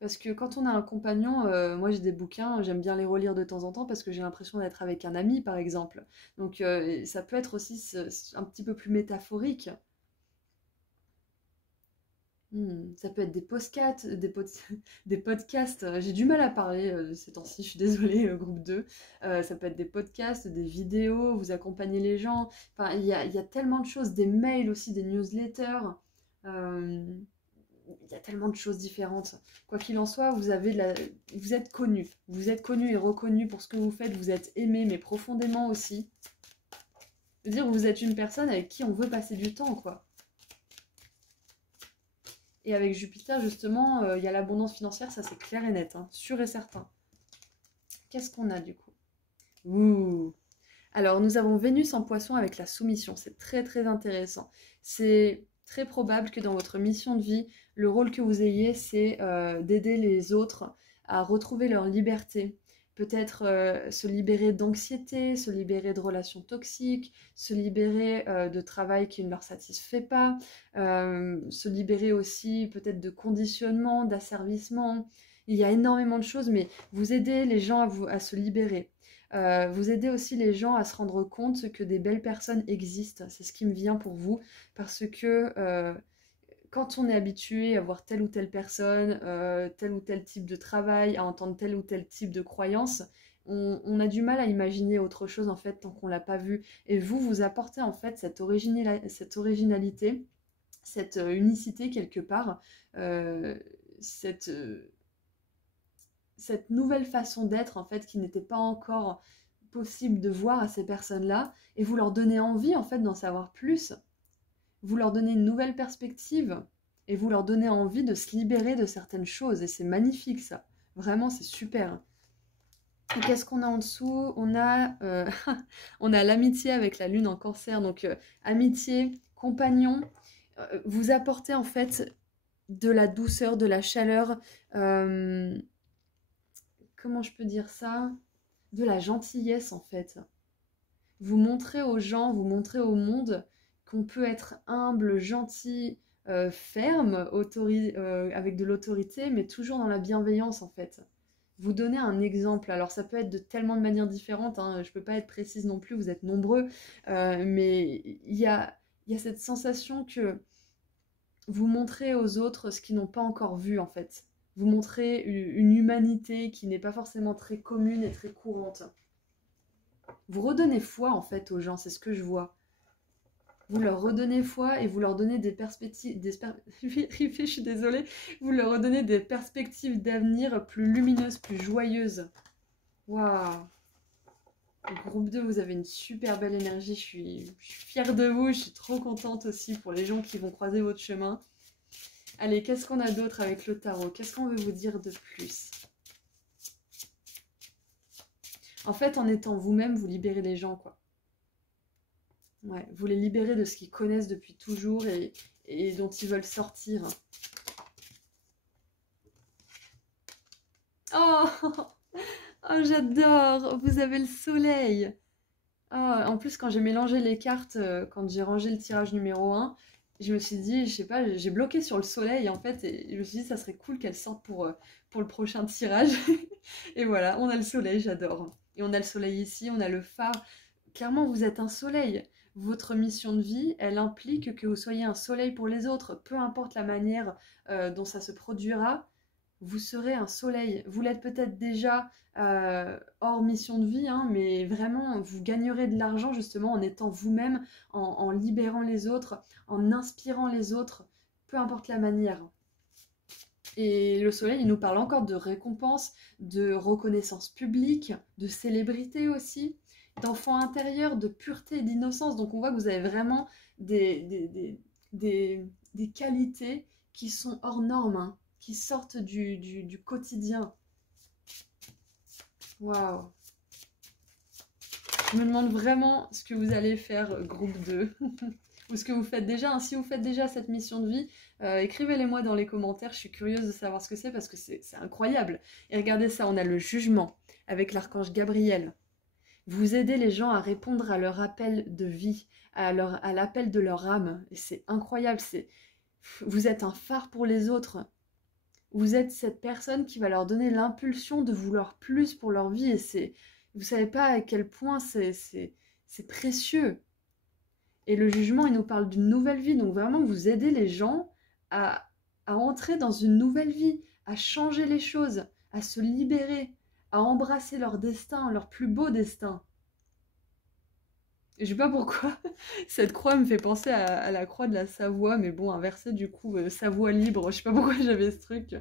Parce que quand on a un compagnon, moi j'ai des bouquins, j'aime bien les relire de temps en temps parce que j'ai l'impression d'être avec un ami par exemple. Donc ça peut être aussi un petit peu plus métaphorique. Ça peut être des podcasts, des podcasts. J'ai du mal à parler ces temps-ci, je suis désolée, groupe 2. Ça peut être des podcasts, des vidéos, vous accompagnez les gens. Enfin, il y a tellement de choses, des mails aussi, des newsletters. Euh, il y a tellement de choses différentes. Quoi qu'il en soit, vous êtes connu. Vous êtes connu et reconnu pour ce que vous faites. Vous êtes aimé, mais profondément aussi. C'est-à-dire que vous êtes une personne avec qui on veut passer du temps, quoi. Et avec Jupiter, justement, il y a l'abondance financière, ça c'est clair et net, hein, sûr et certain. Qu'est-ce qu'on a du coup? Ouh. Alors, nous avons Vénus en Poisson avec la soumission. C'est très très intéressant. C'est très probable que dans votre mission de vie, le rôle que vous ayez, c'est d'aider les autres à retrouver leur liberté. Peut-être se libérer d'anxiété, se libérer de relations toxiques, se libérer de travail qui ne leur satisfait pas, se libérer aussi peut-être de conditionnement, d'asservissement. Il y a énormément de choses, mais vous aidez les gens à se libérer. Vous aidez aussi les gens à se rendre compte que des belles personnes existent. C'est ce qui me vient pour vous, parce que quand on est habitué à voir telle ou telle personne, tel ou tel type de travail, à entendre tel ou tel type de croyance, on a du mal à imaginer autre chose en fait tant qu'on l'a pas vu. Et vous apportez en fait cette originalité, cette unicité quelque part, cette nouvelle façon d'être en fait qui n'était pas encore possible de voir à ces personnes-là, et vous leur donnez envie en fait d'en savoir plus. Vous leur donnez une nouvelle perspective et vous leur donnez envie de se libérer de certaines choses, et c'est magnifique ça. Vraiment, c'est super. Et qu'est-ce qu'on a en dessous? On a l'amitié avec la lune en cancer, donc amitié, compagnon, vous apportez en fait de la douceur, de la chaleur, comment je peux dire ça? De la gentillesse en fait. Vous montrez aux gens, vous montrez au monde qu'on peut être humble, gentil, ferme, avec de l'autorité, mais toujours dans la bienveillance en fait. Vous donnez un exemple. Alors ça peut être de tellement de manières différentes, hein. Je ne peux pas être précise non plus, vous êtes nombreux, mais il y a cette sensation que vous montrez aux autres ce qu'ils n'ont pas encore vu en fait. Vous montrez une humanité qui n'est pas forcément très commune et très courante. Vous redonnez foi en fait aux gens, c'est ce que je vois. Vous leur redonnez foi et vous leur donnez des perspectives, je suis désolée, vous leur redonnez des perspectives d'avenir plus lumineuses, plus joyeuses. Waouh! Groupe 2, vous avez une super belle énergie, je suis fière de vous, je suis trop contente aussi pour les gens qui vont croiser votre chemin. Allez, qu'est-ce qu'on a d'autre avec le tarot? Qu'est-ce qu'on veut vous dire de plus? En fait, en étant vous-même, vous libérez les gens, quoi. Ouais, vous les libérez de ce qu'ils connaissent depuis toujours et dont ils veulent sortir. Oh, oh j'adore! Vous avez le soleil. Ah, en plus, quand j'ai mélangé les cartes, quand j'ai rangé le tirage numéro 1, je me suis dit, je sais pas, j'ai bloqué sur le soleil en fait, et je me suis dit, ça serait cool qu'elle sorte pour le prochain tirage. Et voilà, on a le soleil, j'adore. Et on a le soleil ici, on a le phare. Clairement, vous êtes un soleil. Votre mission de vie, elle implique que vous soyez un soleil pour les autres, peu importe la manière dont ça se produira, vous serez un soleil. Vous l'êtes peut-être déjà hors mission de vie, hein, mais vraiment, vous gagnerez de l'argent justement en étant vous-même, en libérant les autres, en inspirant les autres, peu importe la manière. Et le soleil, il nous parle encore de récompense, de reconnaissance publique, de célébrité aussi, d'enfant intérieur, de pureté et d'innocence. Donc on voit que vous avez vraiment des, des, des, des qualités qui sont hors normes, hein, qui sortent du quotidien. Waouh! Je me demande vraiment ce que vous allez faire, groupe 2. Ou ce que vous faites déjà. Hein. Si vous faites déjà cette mission de vie, écrivez-les moi dans les commentaires. Je suis curieuse de savoir ce que c'est parce que c'est incroyable. Et regardez ça, on a le jugement avec l'archange Gabriel. Vous aidez les gens à répondre à leur appel de vie, à l'appel de leur âme. Et c'est incroyable. Vous êtes un phare pour les autres. Vous êtes cette personne qui va leur donner l'impulsion de vouloir plus pour leur vie. Et vous savez pas à quel point c'est précieux. Et le jugement, il nous parle d'une nouvelle vie. Donc vraiment, vous aidez les gens à, à entrer dans une nouvelle vie, à changer les choses, à se libérer, à embrasser leur destin, leur plus beau destin. Et je sais pas pourquoi, cette croix me fait penser à la croix de la Savoie, mais bon, inversée du coup, Savoie libre, je sais pas pourquoi j'avais ce truc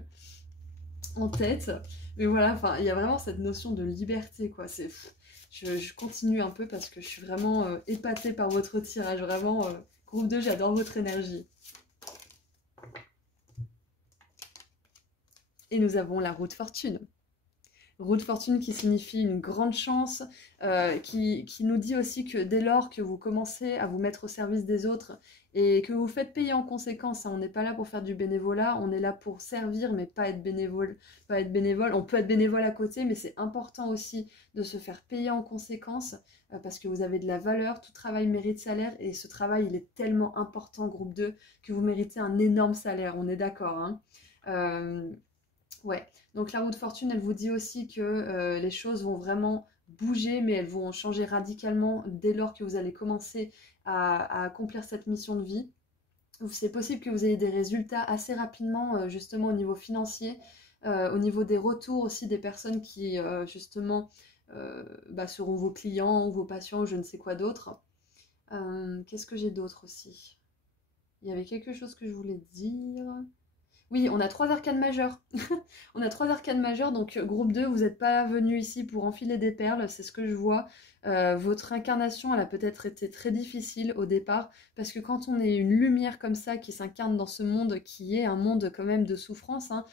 en tête. Mais voilà, enfin, il y a vraiment cette notion de liberté, quoi. Je continue un peu parce que je suis vraiment épatée par votre tirage. Vraiment, groupe 2, j'adore votre énergie. Et nous avons la roue de fortune. Roue de fortune qui signifie une grande chance, qui nous dit aussi que dès lors que vous commencez à vous mettre au service des autres et que vous faites payer en conséquence, hein, on n'est pas là pour faire du bénévolat, on est là pour servir mais pas être bénévole. Pas être bénévole. On peut être bénévole à côté, mais c'est important aussi de se faire payer en conséquence parce que vous avez de la valeur, tout travail mérite salaire et ce travail il est tellement important, groupe 2, que vous méritez un énorme salaire, on est d'accord, hein. Ouais, donc la roue de fortune, elle vous dit aussi que les choses vont vraiment bouger, mais elles vont changer radicalement dès lors que vous allez commencer à accomplir cette mission de vie. C'est possible que vous ayez des résultats assez rapidement, justement au niveau financier, au niveau des retours aussi des personnes qui, justement, seront vos clients ou vos patients ou je ne sais quoi d'autre. Qu'est-ce que j'ai d'autre aussi? Il y avait quelque chose que je voulais dire. Oui, on a 3 arcanes majeures. On a 3 arcanes majeures, donc groupe 2, vous n'êtes pas venu ici pour enfiler des perles, c'est ce que je vois. Votre incarnation, elle a peut-être été très difficile au départ, parce que quand on est une lumière comme ça qui s'incarne dans ce monde, qui est un monde quand même de souffrance, hein,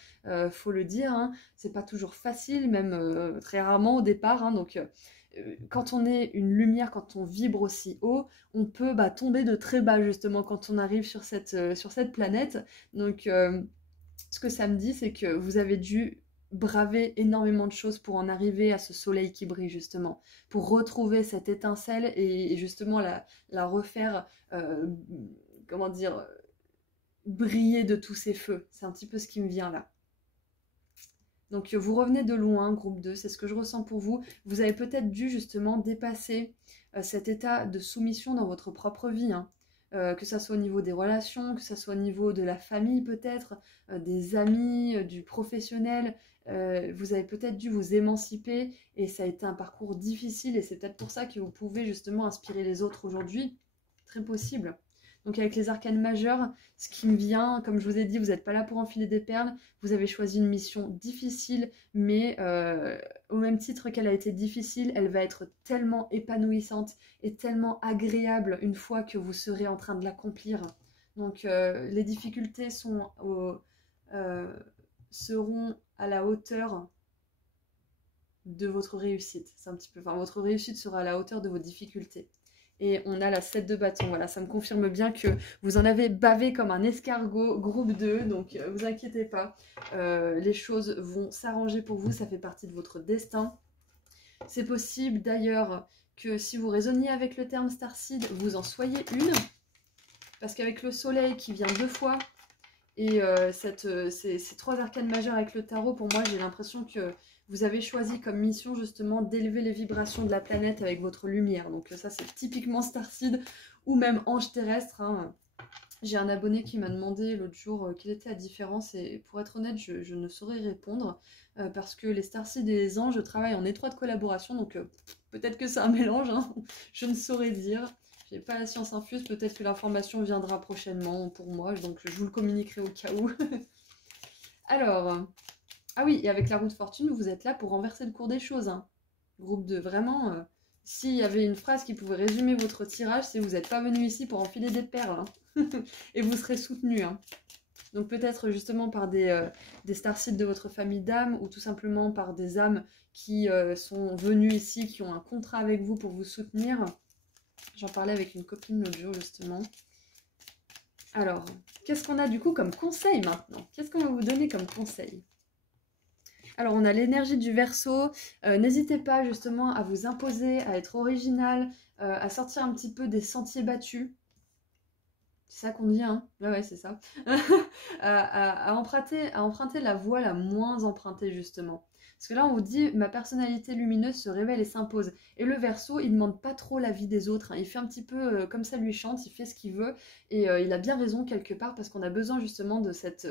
faut le dire, hein, c'est pas toujours facile, même très rarement au départ, hein, donc quand on est une lumière, quand on vibre aussi haut, on peut tomber de très bas justement quand on arrive sur cette planète. Donc ce que ça me dit, c'est que vous avez dû braver énormément de choses pour en arriver à ce soleil qui brille justement, pour retrouver cette étincelle et justement la refaire, comment dire, briller de tous ces feux. C'est un petit peu ce qui me vient là. Donc vous revenez de loin, groupe 2, c'est ce que je ressens pour vous. Vous avez peut-être dû justement dépasser cet état de soumission dans votre propre vie, hein. Que ça soit au niveau des relations, que ça soit au niveau de la famille peut-être, des amis, du professionnel. Vous avez peut-être dû vous émanciper et ça a été un parcours difficile et c'est peut-être pour ça que vous pouvez justement inspirer les autres aujourd'hui. Très possible. Donc avec les arcanes majeures, ce qui me vient, comme je vous ai dit, vous n'êtes pas là pour enfiler des perles, vous avez choisi une mission difficile, mais au même titre qu'elle a été difficile, elle va être tellement épanouissante et tellement agréable une fois que vous serez en train de l'accomplir. Donc les difficultés seront à la hauteur de votre réussite. C'est un petit peu, enfin, votre réussite sera à la hauteur de vos difficultés. Et on a la 7 de bâton, voilà, ça me confirme bien que vous en avez bavé comme un escargot, groupe 2, donc vous inquiétez pas, les choses vont s'arranger pour vous, ça fait partie de votre destin. C'est possible d'ailleurs que si vous raisonniez avec le terme Starseed, vous en soyez une. Parce qu'avec le soleil qui vient 2 fois, et ces 3 arcanes majeures avec le tarot, pour moi, j'ai l'impression que vous avez choisi comme mission justement d'élever les vibrations de la planète avec votre lumière. Donc ça, c'est typiquement Starseed ou même Ange terrestre. Hein. J'ai un abonné qui m'a demandé l'autre jour quelle était la différence et pour être honnête, je ne saurais répondre parce que les Starseed et les anges travaillent en étroite collaboration, donc peut-être que c'est un mélange, hein, je ne saurais dire. J'ai pas la science infuse, peut-être que l'information viendra prochainement pour moi, donc je vous le communiquerai au cas où. Alors, ah oui, et avec la roue de fortune, vous êtes là pour renverser le cours des choses. Hein. Groupe 2, vraiment, s'il y avait une phrase qui pouvait résumer votre tirage, c'est vous n'êtes pas venu ici pour enfiler des perles. Hein. Et vous serez soutenu. Hein. Donc peut-être justement par des starseeds de votre famille d'âmes ou tout simplement par des âmes qui sont venues ici, qui ont un contrat avec vous pour vous soutenir. J'en parlais avec une copine l'autre jour justement. Alors, qu'est-ce qu'on a du coup comme conseil maintenant? Qu'est-ce qu'on va vous donner comme conseil? Alors, on a l'énergie du Verseau. N'hésitez pas justement à vous imposer, à être original, à sortir un petit peu des sentiers battus. C'est ça qu'on dit, hein? Ouais, c'est ça. à emprunter la voie la moins empruntée, justement. Parce que là, on vous dit, ma personnalité lumineuse se révèle et s'impose. Et le Verseau, il ne demande pas trop l'avis des autres. Hein. Il fait un petit peu comme ça lui chante, il fait ce qu'il veut. Et il a bien raison quelque part, parce qu'on a besoin justement de cette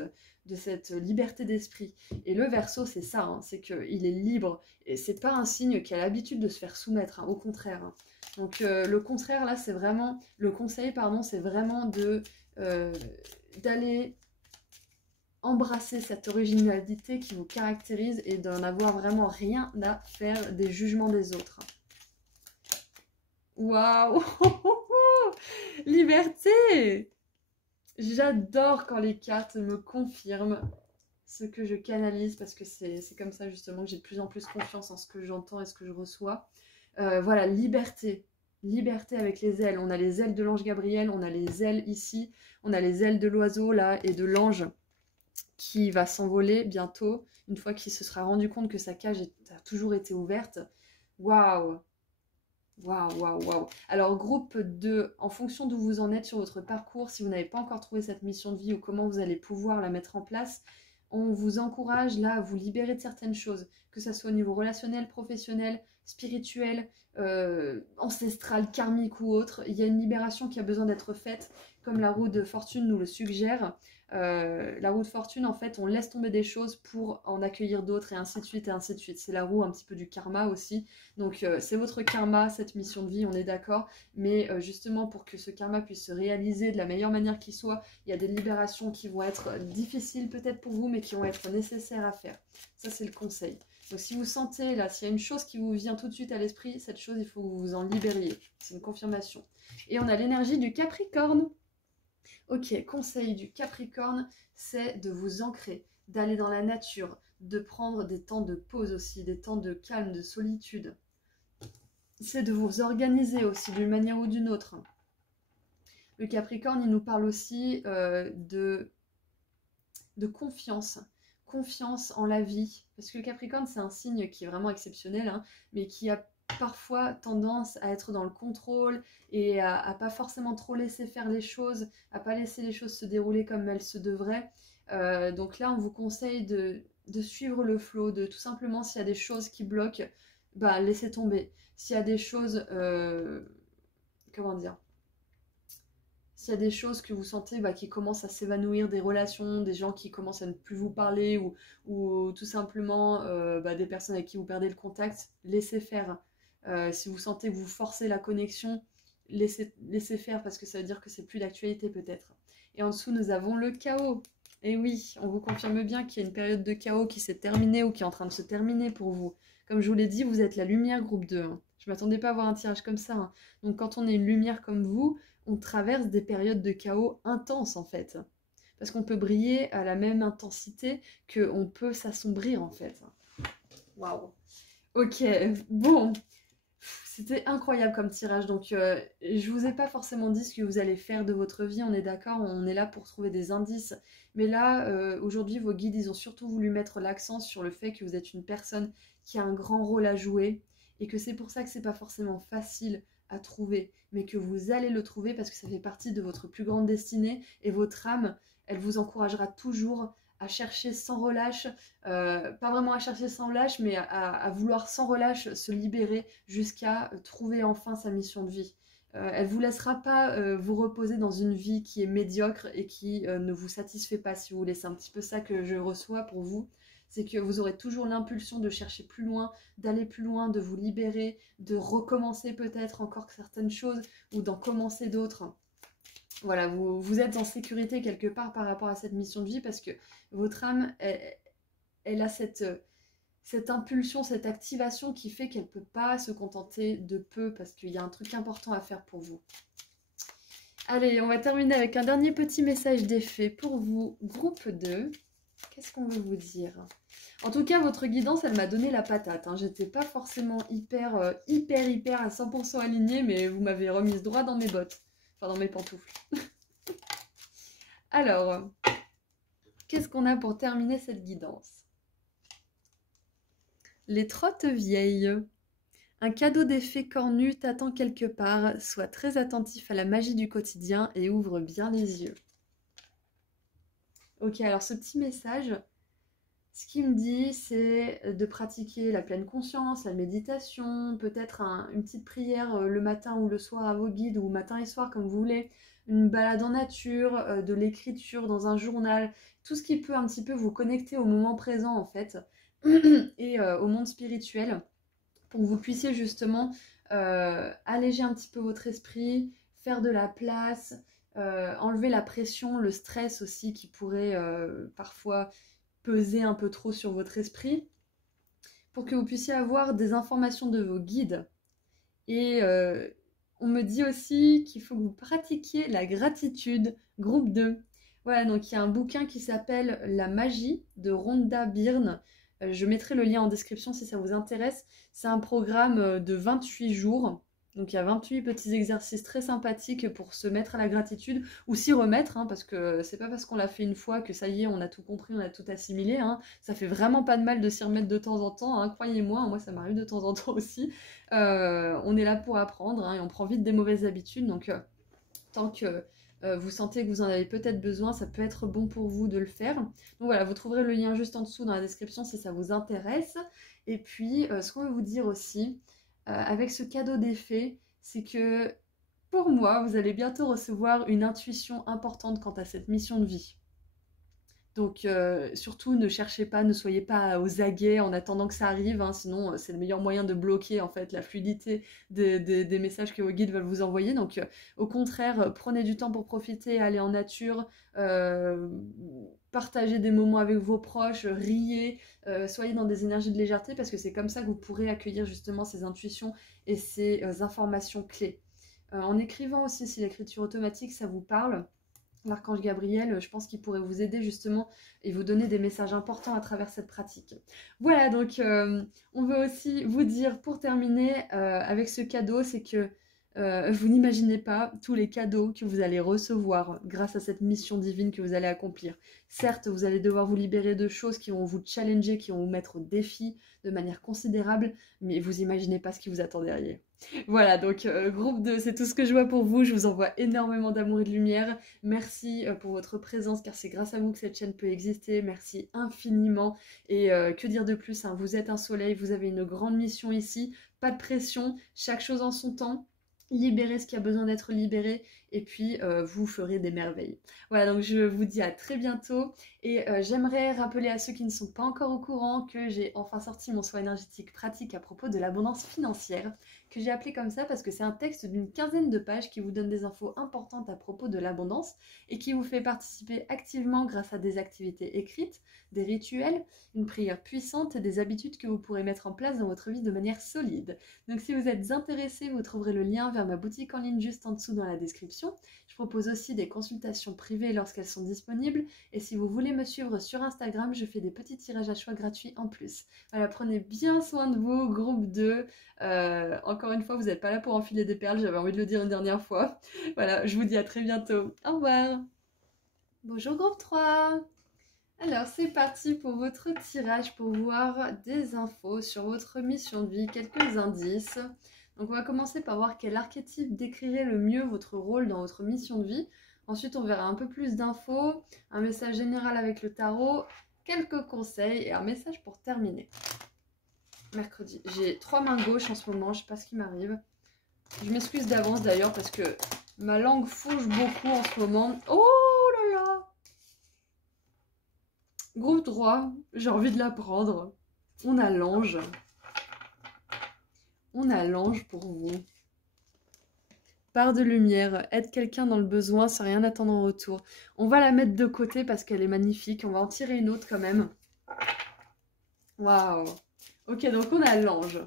liberté d'esprit. Et le Verseau, c'est ça, hein, c'est qu'il est libre. Et c'est pas un signe qui a l'habitude de se faire soumettre, hein, au contraire. Hein. Donc le contraire, là, c'est vraiment... Le conseil, pardon, c'est vraiment d'aller embrasser cette originalité qui vous caractérise et d'en avoir vraiment rien à faire des jugements des autres. Waouh. Liberté. J'adore quand les cartes me confirment ce que je canalise parce que c'est comme ça justement que j'ai de plus en plus confiance en ce que j'entends et ce que je reçois. Voilà, liberté. Liberté avec les ailes. On a les ailes de l'ange Gabriel, on a les ailes ici, on a les ailes de l'oiseau là et de l'ange qui va s'envoler bientôt, une fois qu'il se sera rendu compte que sa cage a toujours été ouverte. Waouh! Waouh, waouh, waouh. Alors, groupe 2, en fonction d'où vous en êtes sur votre parcours, si vous n'avez pas encore trouvé cette mission de vie ou comment vous allez pouvoir la mettre en place, on vous encourage là à vous libérer de certaines choses, que ce soit au niveau relationnel, professionnel, spirituel, ancestral, karmique ou autre. Il y a une libération qui a besoin d'être faite, comme la roue de fortune nous le suggère. La roue de fortune, en fait, on laisse tomber des choses pour en accueillir d'autres et ainsi de suite et ainsi de suite. C'est la roue un petit peu du karma aussi. Donc c'est votre karma, cette mission de vie, on est d'accord. Mais justement, pour que ce karma puisse se réaliser de la meilleure manière qui soit, il y a des libérations qui vont être difficiles peut-être pour vous, mais qui vont être nécessaires à faire. Ça, c'est le conseil. Donc si vous sentez, là, s'il y a une chose qui vous vient tout de suite à l'esprit, cette chose, il faut que vous vous en libériez. C'est une confirmation. Et on a l'énergie du Capricorne. Ok, conseil du Capricorne, c'est de vous ancrer, d'aller dans la nature, de prendre des temps de pause aussi, des temps de calme, de solitude. C'est de vous organiser aussi d'une manière ou d'une autre. Le Capricorne, il nous parle aussi de confiance. Confiance en la vie. Parce que le Capricorne, c'est un signe qui est vraiment exceptionnel, hein, mais qui a parfois tendance à être dans le contrôle et à pas forcément trop laisser faire les choses, à pas laisser les choses se dérouler comme elles se devraient. Donc là, on vous conseille de suivre le flow, de tout simplement, s'il y a des choses qui bloquent, bah laissez tomber. S'il y a des choses, comment dire, s'il y a des choses que vous sentez qui commencent à s'évanouir, des relations, des gens qui commencent à ne plus vous parler ou tout simplement des personnes avec qui vous perdez le contact, laissez faire. Si vous sentez que vous forcez la connexion, laissez faire parce que ça veut dire que c'est plus d'actualité peut-être. Et en dessous, nous avons le chaos. Et oui, on vous confirme bien qu'il y a une période de chaos qui s'est terminée ou qui est en train de se terminer pour vous. Comme je vous l'ai dit, vous êtes la lumière groupe 2. Hein. Je ne m'attendais pas à avoir un tirage comme ça. Hein. Donc quand on est une lumière comme vous, on traverse des périodes de chaos intenses en fait. Parce qu'on peut briller à la même intensité qu'on peut s'assombrir en fait. Waouh. Ok, bon. C'était incroyable comme tirage, donc je vous ai pas forcément dit ce que vous allez faire de votre vie, on est d'accord, on est là pour trouver des indices. Mais là, aujourd'hui, vos guides, ils ont surtout voulu mettre l'accent sur le fait que vous êtes une personne qui a un grand rôle à jouer et que c'est pour ça que c'est pas forcément facile à trouver, mais que vous allez le trouver parce que ça fait partie de votre plus grande destinée et votre âme, elle vous encouragera toujours à chercher sans relâche, pas vraiment à chercher sans relâche, mais à vouloir sans relâche se libérer jusqu'à trouver enfin sa mission de vie. Elle ne vous laissera pas vous reposer dans une vie qui est médiocre et qui ne vous satisfait pas, si vous voulez. C'est un petit peu ça que je reçois pour vous. C'est que vous aurez toujours l'impulsion de chercher plus loin, d'aller plus loin, de vous libérer, de recommencer peut-être encore certaines choses ou d'en commencer d'autres. Voilà, vous êtes en sécurité quelque part par rapport à cette mission de vie parce que votre âme, elle a cette impulsion, cette activation qui fait qu'elle ne peut pas se contenter de peu parce qu'il y a un truc important à faire pour vous. Allez, on va terminer avec un dernier petit message d'effet pour vous, groupe 2. Qu'est-ce qu'on veut vous dire? En tout cas, votre guidance, elle m'a donné la patate. Hein. J'étais pas forcément hyper à 100% alignée, mais vous m'avez remise droit dans mes bottes. Enfin, dans mes pantoufles. Alors, qu'est-ce qu'on a pour terminer cette guidance? Les trottes vieilles. Un cadeau d'effet cornu t'attend quelque part. Sois très attentif à la magie du quotidien et ouvre bien les yeux. Ok, alors ce petit message, ce qu'il me dit, c'est de pratiquer la pleine conscience, la méditation, peut-être une petite prière le matin ou le soir à vos guides, ou matin et soir comme vous voulez, une balade en nature, de l'écriture dans un journal, tout ce qui peut un petit peu vous connecter au moment présent en fait, et au monde spirituel, pour que vous puissiez justement alléger un petit peu votre esprit, faire de la place, enlever la pression, le stress aussi qui pourrait parfois peser un peu trop sur votre esprit, pour que vous puissiez avoir des informations de vos guides. Et on me dit aussi qu'il faut que vous pratiquiez la gratitude, groupe 2. Voilà, donc il y a un bouquin qui s'appelle La magie de Rhonda Byrne. Je mettrai le lien en description si ça vous intéresse. C'est un programme de 28 jours. Donc il y a 28 petits exercices très sympathiques pour se mettre à la gratitude ou s'y remettre, hein, parce que c'est pas parce qu'on l'a fait une fois que ça y est, on a tout compris, on a tout assimilé. Hein. Ça fait vraiment pas de mal de s'y remettre de temps en temps, hein, croyez-moi, moi ça m'arrive de temps en temps aussi. On est là pour apprendre hein, et on prend vite des mauvaises habitudes, donc tant que vous sentez que vous en avez peut-être besoin, ça peut être bon pour vous de le faire. Donc voilà, vous trouverez le lien juste en dessous dans la description si ça vous intéresse. Et puis, ce qu'on veut vous dire aussi, avec ce cadeau d'effet, c'est que pour moi, vous allez bientôt recevoir une intuition importante quant à cette mission de vie. Donc surtout ne cherchez pas, ne soyez pas aux aguets en attendant que ça arrive, hein, sinon c'est le meilleur moyen de bloquer en fait la fluidité des messages que vos guides veulent vous envoyer. Donc au contraire, prenez du temps pour profiter, allez en nature, partagez des moments avec vos proches, riez, soyez dans des énergies de légèreté parce que c'est comme ça que vous pourrez accueillir justement ces intuitions et ces informations clés. En écrivant aussi, si l'écriture automatique ça vous parle, l'Archange Gabriel, je pense qu'il pourrait vous aider justement et vous donner des messages importants à travers cette pratique. Voilà, donc on veut aussi vous dire pour terminer avec ce cadeau, c'est que vous n'imaginez pas tous les cadeaux que vous allez recevoir grâce à cette mission divine que vous allez accomplir. Certes, vous allez devoir vous libérer de choses qui vont vous challenger, qui vont vous mettre au défi de manière considérable, mais vous n'imaginez pas ce qui vous attend derrière. Voilà, donc groupe 2, c'est tout ce que je vois pour vous. Je vous envoie énormément d'amour et de lumière. Merci pour votre présence, car c'est grâce à vous que cette chaîne peut exister. Merci infiniment. Et que dire de plus, hein, vous êtes un soleil, vous avez une grande mission ici. Pas de pression, chaque chose en son temps. Libérez ce qui a besoin d'être libéré et puis vous ferez des merveilles. Voilà, donc je vous dis à très bientôt et j'aimerais rappeler à ceux qui ne sont pas encore au courant que j'ai enfin sorti mon soin énergétique pratique à propos de l'abondance financière, que j'ai appelé comme ça parce que c'est un texte d'une quinzaine de pages qui vous donne des infos importantes à propos de l'abondance et qui vous fait participer activement grâce à des activités écrites, des rituels, une prière puissante et des habitudes que vous pourrez mettre en place dans votre vie de manière solide. Donc si vous êtes intéressé, vous trouverez le lien vers ma boutique en ligne juste en dessous dans la description. Je propose aussi des consultations privées lorsqu'elles sont disponibles. Et si vous voulez me suivre sur Instagram, je fais des petits tirages à choix gratuits en plus. Voilà, prenez bien soin de vous, groupe 2. Encore une fois, vous n'êtes pas là pour enfiler des perles, j'avais envie de le dire une dernière fois. Voilà, je vous dis à très bientôt. Au revoir. Bonjour groupe 3. Alors, c'est parti pour votre tirage pour voir des infos sur votre mission de vie, quelques indices. Donc, on va commencer par voir quel archétype décrirait le mieux votre rôle dans votre mission de vie. Ensuite, on verra un peu plus d'infos, un message général avec le tarot, quelques conseils et un message pour terminer. Mercredi. J'ai 3 mains gauches en ce moment, je sais pas ce qui m'arrive. Je m'excuse d'avance d'ailleurs parce que ma langue fouge beaucoup en ce moment. Oh là là! Groupe 3, j'ai envie de la prendre. On a l'ange. On a l'ange pour vous. Part de lumière, aide quelqu'un dans le besoin sans rien attendre en retour. On va la mettre de côté parce qu'elle est magnifique. On va en tirer une autre quand même. Waouh! Ok, donc on a l'ange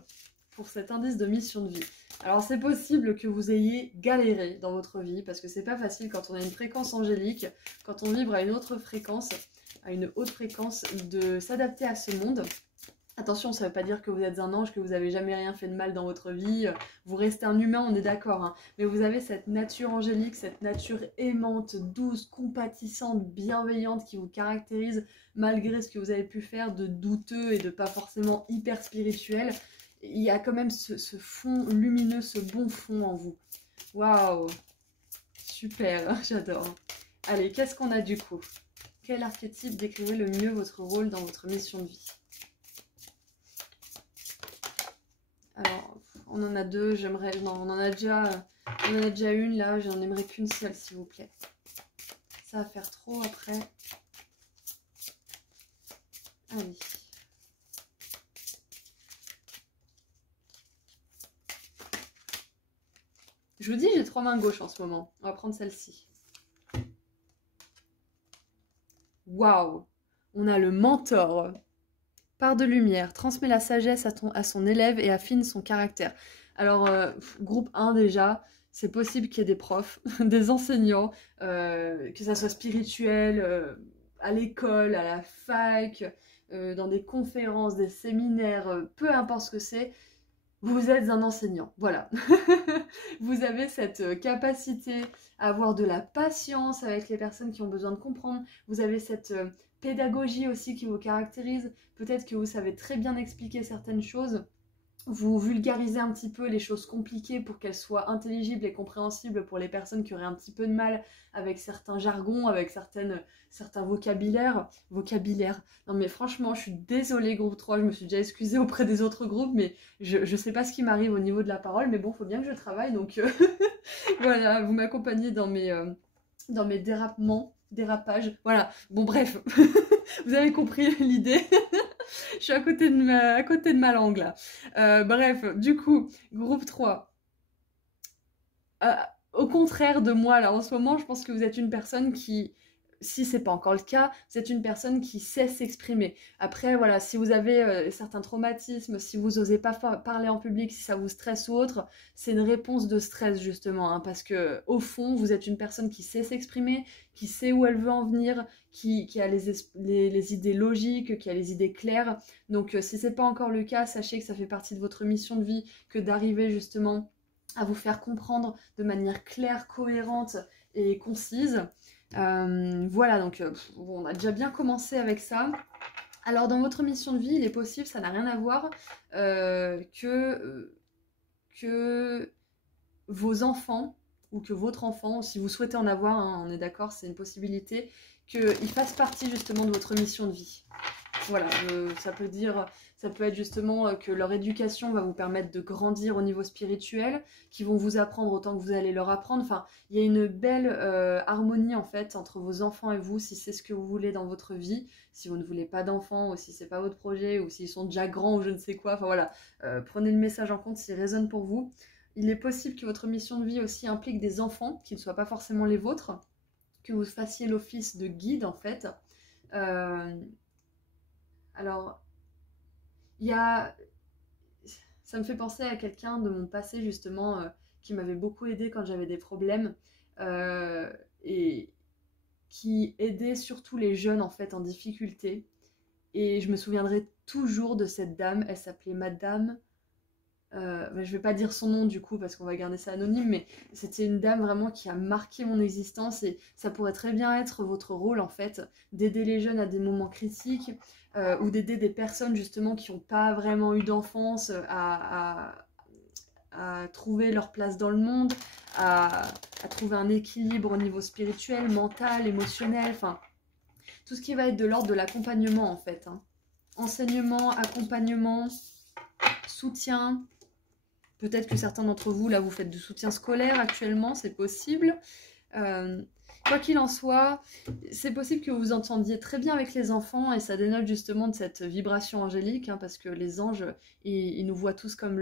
pour cet indice de mission de vie. Alors c'est possible que vous ayez galéré dans votre vie parce que c'est pas facile quand on a une fréquence angélique, quand on vibre à une autre fréquence, à une haute fréquence, de s'adapter à ce monde. Attention, ça ne veut pas dire que vous êtes un ange, que vous n'avez jamais rien fait de mal dans votre vie. Vous restez un humain, on est d'accord. Hein. Mais vous avez cette nature angélique, cette nature aimante, douce, compatissante, bienveillante qui vous caractérise malgré ce que vous avez pu faire de douteux et de pas forcément hyper spirituel. Il y a quand même ce fond lumineux, ce bon fond en vous. Waouh! Super, j'adore. Allez, qu'est-ce qu'on a du coup? Quel archétype décrirait le mieux votre rôle dans votre mission de vie? Alors, on en a deux, j'aimerais... Non, on en a déjà une, là, j'en aimerais qu'une seule, s'il vous plaît. Ça va faire trop après. Allez. Je vous dis, j'ai 3 mains gauches en ce moment. On va prendre celle-ci. Waouh! On a le mentor. Part de lumière, transmet la sagesse à son élève et affine son caractère. Alors, groupe 1 déjà, c'est possible qu'il y ait des profs, des enseignants, que ça soit spirituel, à l'école, à la fac, dans des conférences, des séminaires, peu importe ce que c'est, vous êtes un enseignant, voilà. Vous avez cette capacité à avoir de la patience avec les personnes qui ont besoin de comprendre. Vous avez cette pédagogie aussi qui vous caractérise. Peut-être que vous savez très bien expliquer certaines choses. Vous vulgarisez un petit peu les choses compliquées pour qu'elles soient intelligibles et compréhensibles pour les personnes qui auraient un petit peu de mal avec certains jargons, avec certains vocabulaires. Non mais franchement, je suis désolée groupe 3, je me suis déjà excusée auprès des autres groupes, mais je sais pas ce qui m'arrive au niveau de la parole, mais bon, faut bien que je travaille, donc voilà, vous m'accompagnez dans mes dérapages. Voilà, bon bref, vous avez compris l'idée. Je suis à côté de ma langue là. Bref, du coup, groupe 3. Au contraire de moi là en ce moment, je pense que vous êtes une personne qui, si c'est pas encore le cas, vous êtes une personne qui sait s'exprimer. Après voilà, si vous avez certains traumatismes, si vous osez pas parler en public, si ça vous stresse ou autre, c'est une réponse de stress justement, hein, parce que au fond vous êtes une personne qui sait s'exprimer, qui sait où elle veut en venir, qui a les idées logiques, qui a les idées claires. Donc si c'est pas encore le cas, sachez que ça fait partie de votre mission de vie que d'arriver justement à vous faire comprendre de manière claire, cohérente et concise. Voilà, donc bon, on a déjà bien commencé avec ça. Alors dans votre mission de vie, il est possible, ça n'a rien à voir, que vos enfants, ou que votre enfant, si vous souhaitez en avoir, hein, on est d'accord, c'est une possibilité, qu'il fasse partie justement de votre mission de vie. Voilà, ça peut être justement que leur éducation va vous permettre de grandir au niveau spirituel, qu'ils vont vous apprendre autant que vous allez leur apprendre. Enfin, il y a une belle harmonie en fait entre vos enfants et vous, si c'est ce que vous voulez dans votre vie. Si vous ne voulez pas d'enfants, ou si c'est pas votre projet, ou s'ils sont déjà grands ou je ne sais quoi. Enfin voilà, prenez le message en compte s'il résonne pour vous. Il est possible que votre mission de vie aussi implique des enfants qui ne soient pas forcément les vôtres, que vous fassiez l'office de guide en fait. Alors, ça me fait penser à quelqu'un de mon passé justement qui m'avait beaucoup aidé quand j'avais des problèmes et qui aidait surtout les jeunes en fait en difficulté. Et je me souviendrai toujours de cette dame, elle s'appelait Madame... je vais pas dire son nom du coup parce qu'on va garder ça anonyme, mais c'était une dame vraiment qui a marqué mon existence et ça pourrait très bien être votre rôle en fait, d'aider les jeunes à des moments critiques ou d'aider des personnes justement qui n'ont pas vraiment eu d'enfance à trouver leur place dans le monde, à trouver un équilibre au niveau spirituel, mental, émotionnel, enfin tout ce qui va être de l'ordre de l'accompagnement en fait. Hein. Enseignement, accompagnement, soutien. Peut-être que certains d'entre vous, là, vous faites du soutien scolaire actuellement, c'est possible. Quoi qu'il en soit, c'est possible que vous vous entendiez très bien avec les enfants et ça dénote justement de cette vibration angélique, hein, parce que les anges, ils nous voient tous comme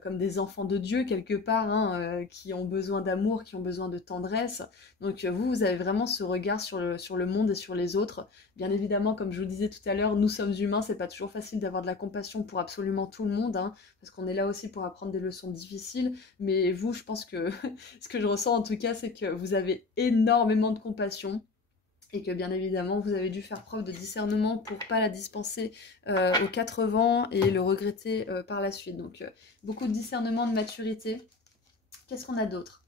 comme des enfants de Dieu quelque part, hein, qui ont besoin d'amour, qui ont besoin de tendresse. Donc vous avez vraiment ce regard sur le monde et sur les autres. Bien évidemment, comme je vous disais tout à l'heure, nous sommes humains, c'est pas toujours facile d'avoir de la compassion pour absolument tout le monde, hein, parce qu'on est là aussi pour apprendre des leçons difficiles. Mais vous, je pense que ce que je ressens en tout cas, c'est que vous avez énormément de compassion et que bien évidemment vous avez dû faire preuve de discernement pour pas la dispenser aux quatre vents et le regretter par la suite. Donc beaucoup de discernement, de maturité. Qu'est-ce qu'on a d'autre?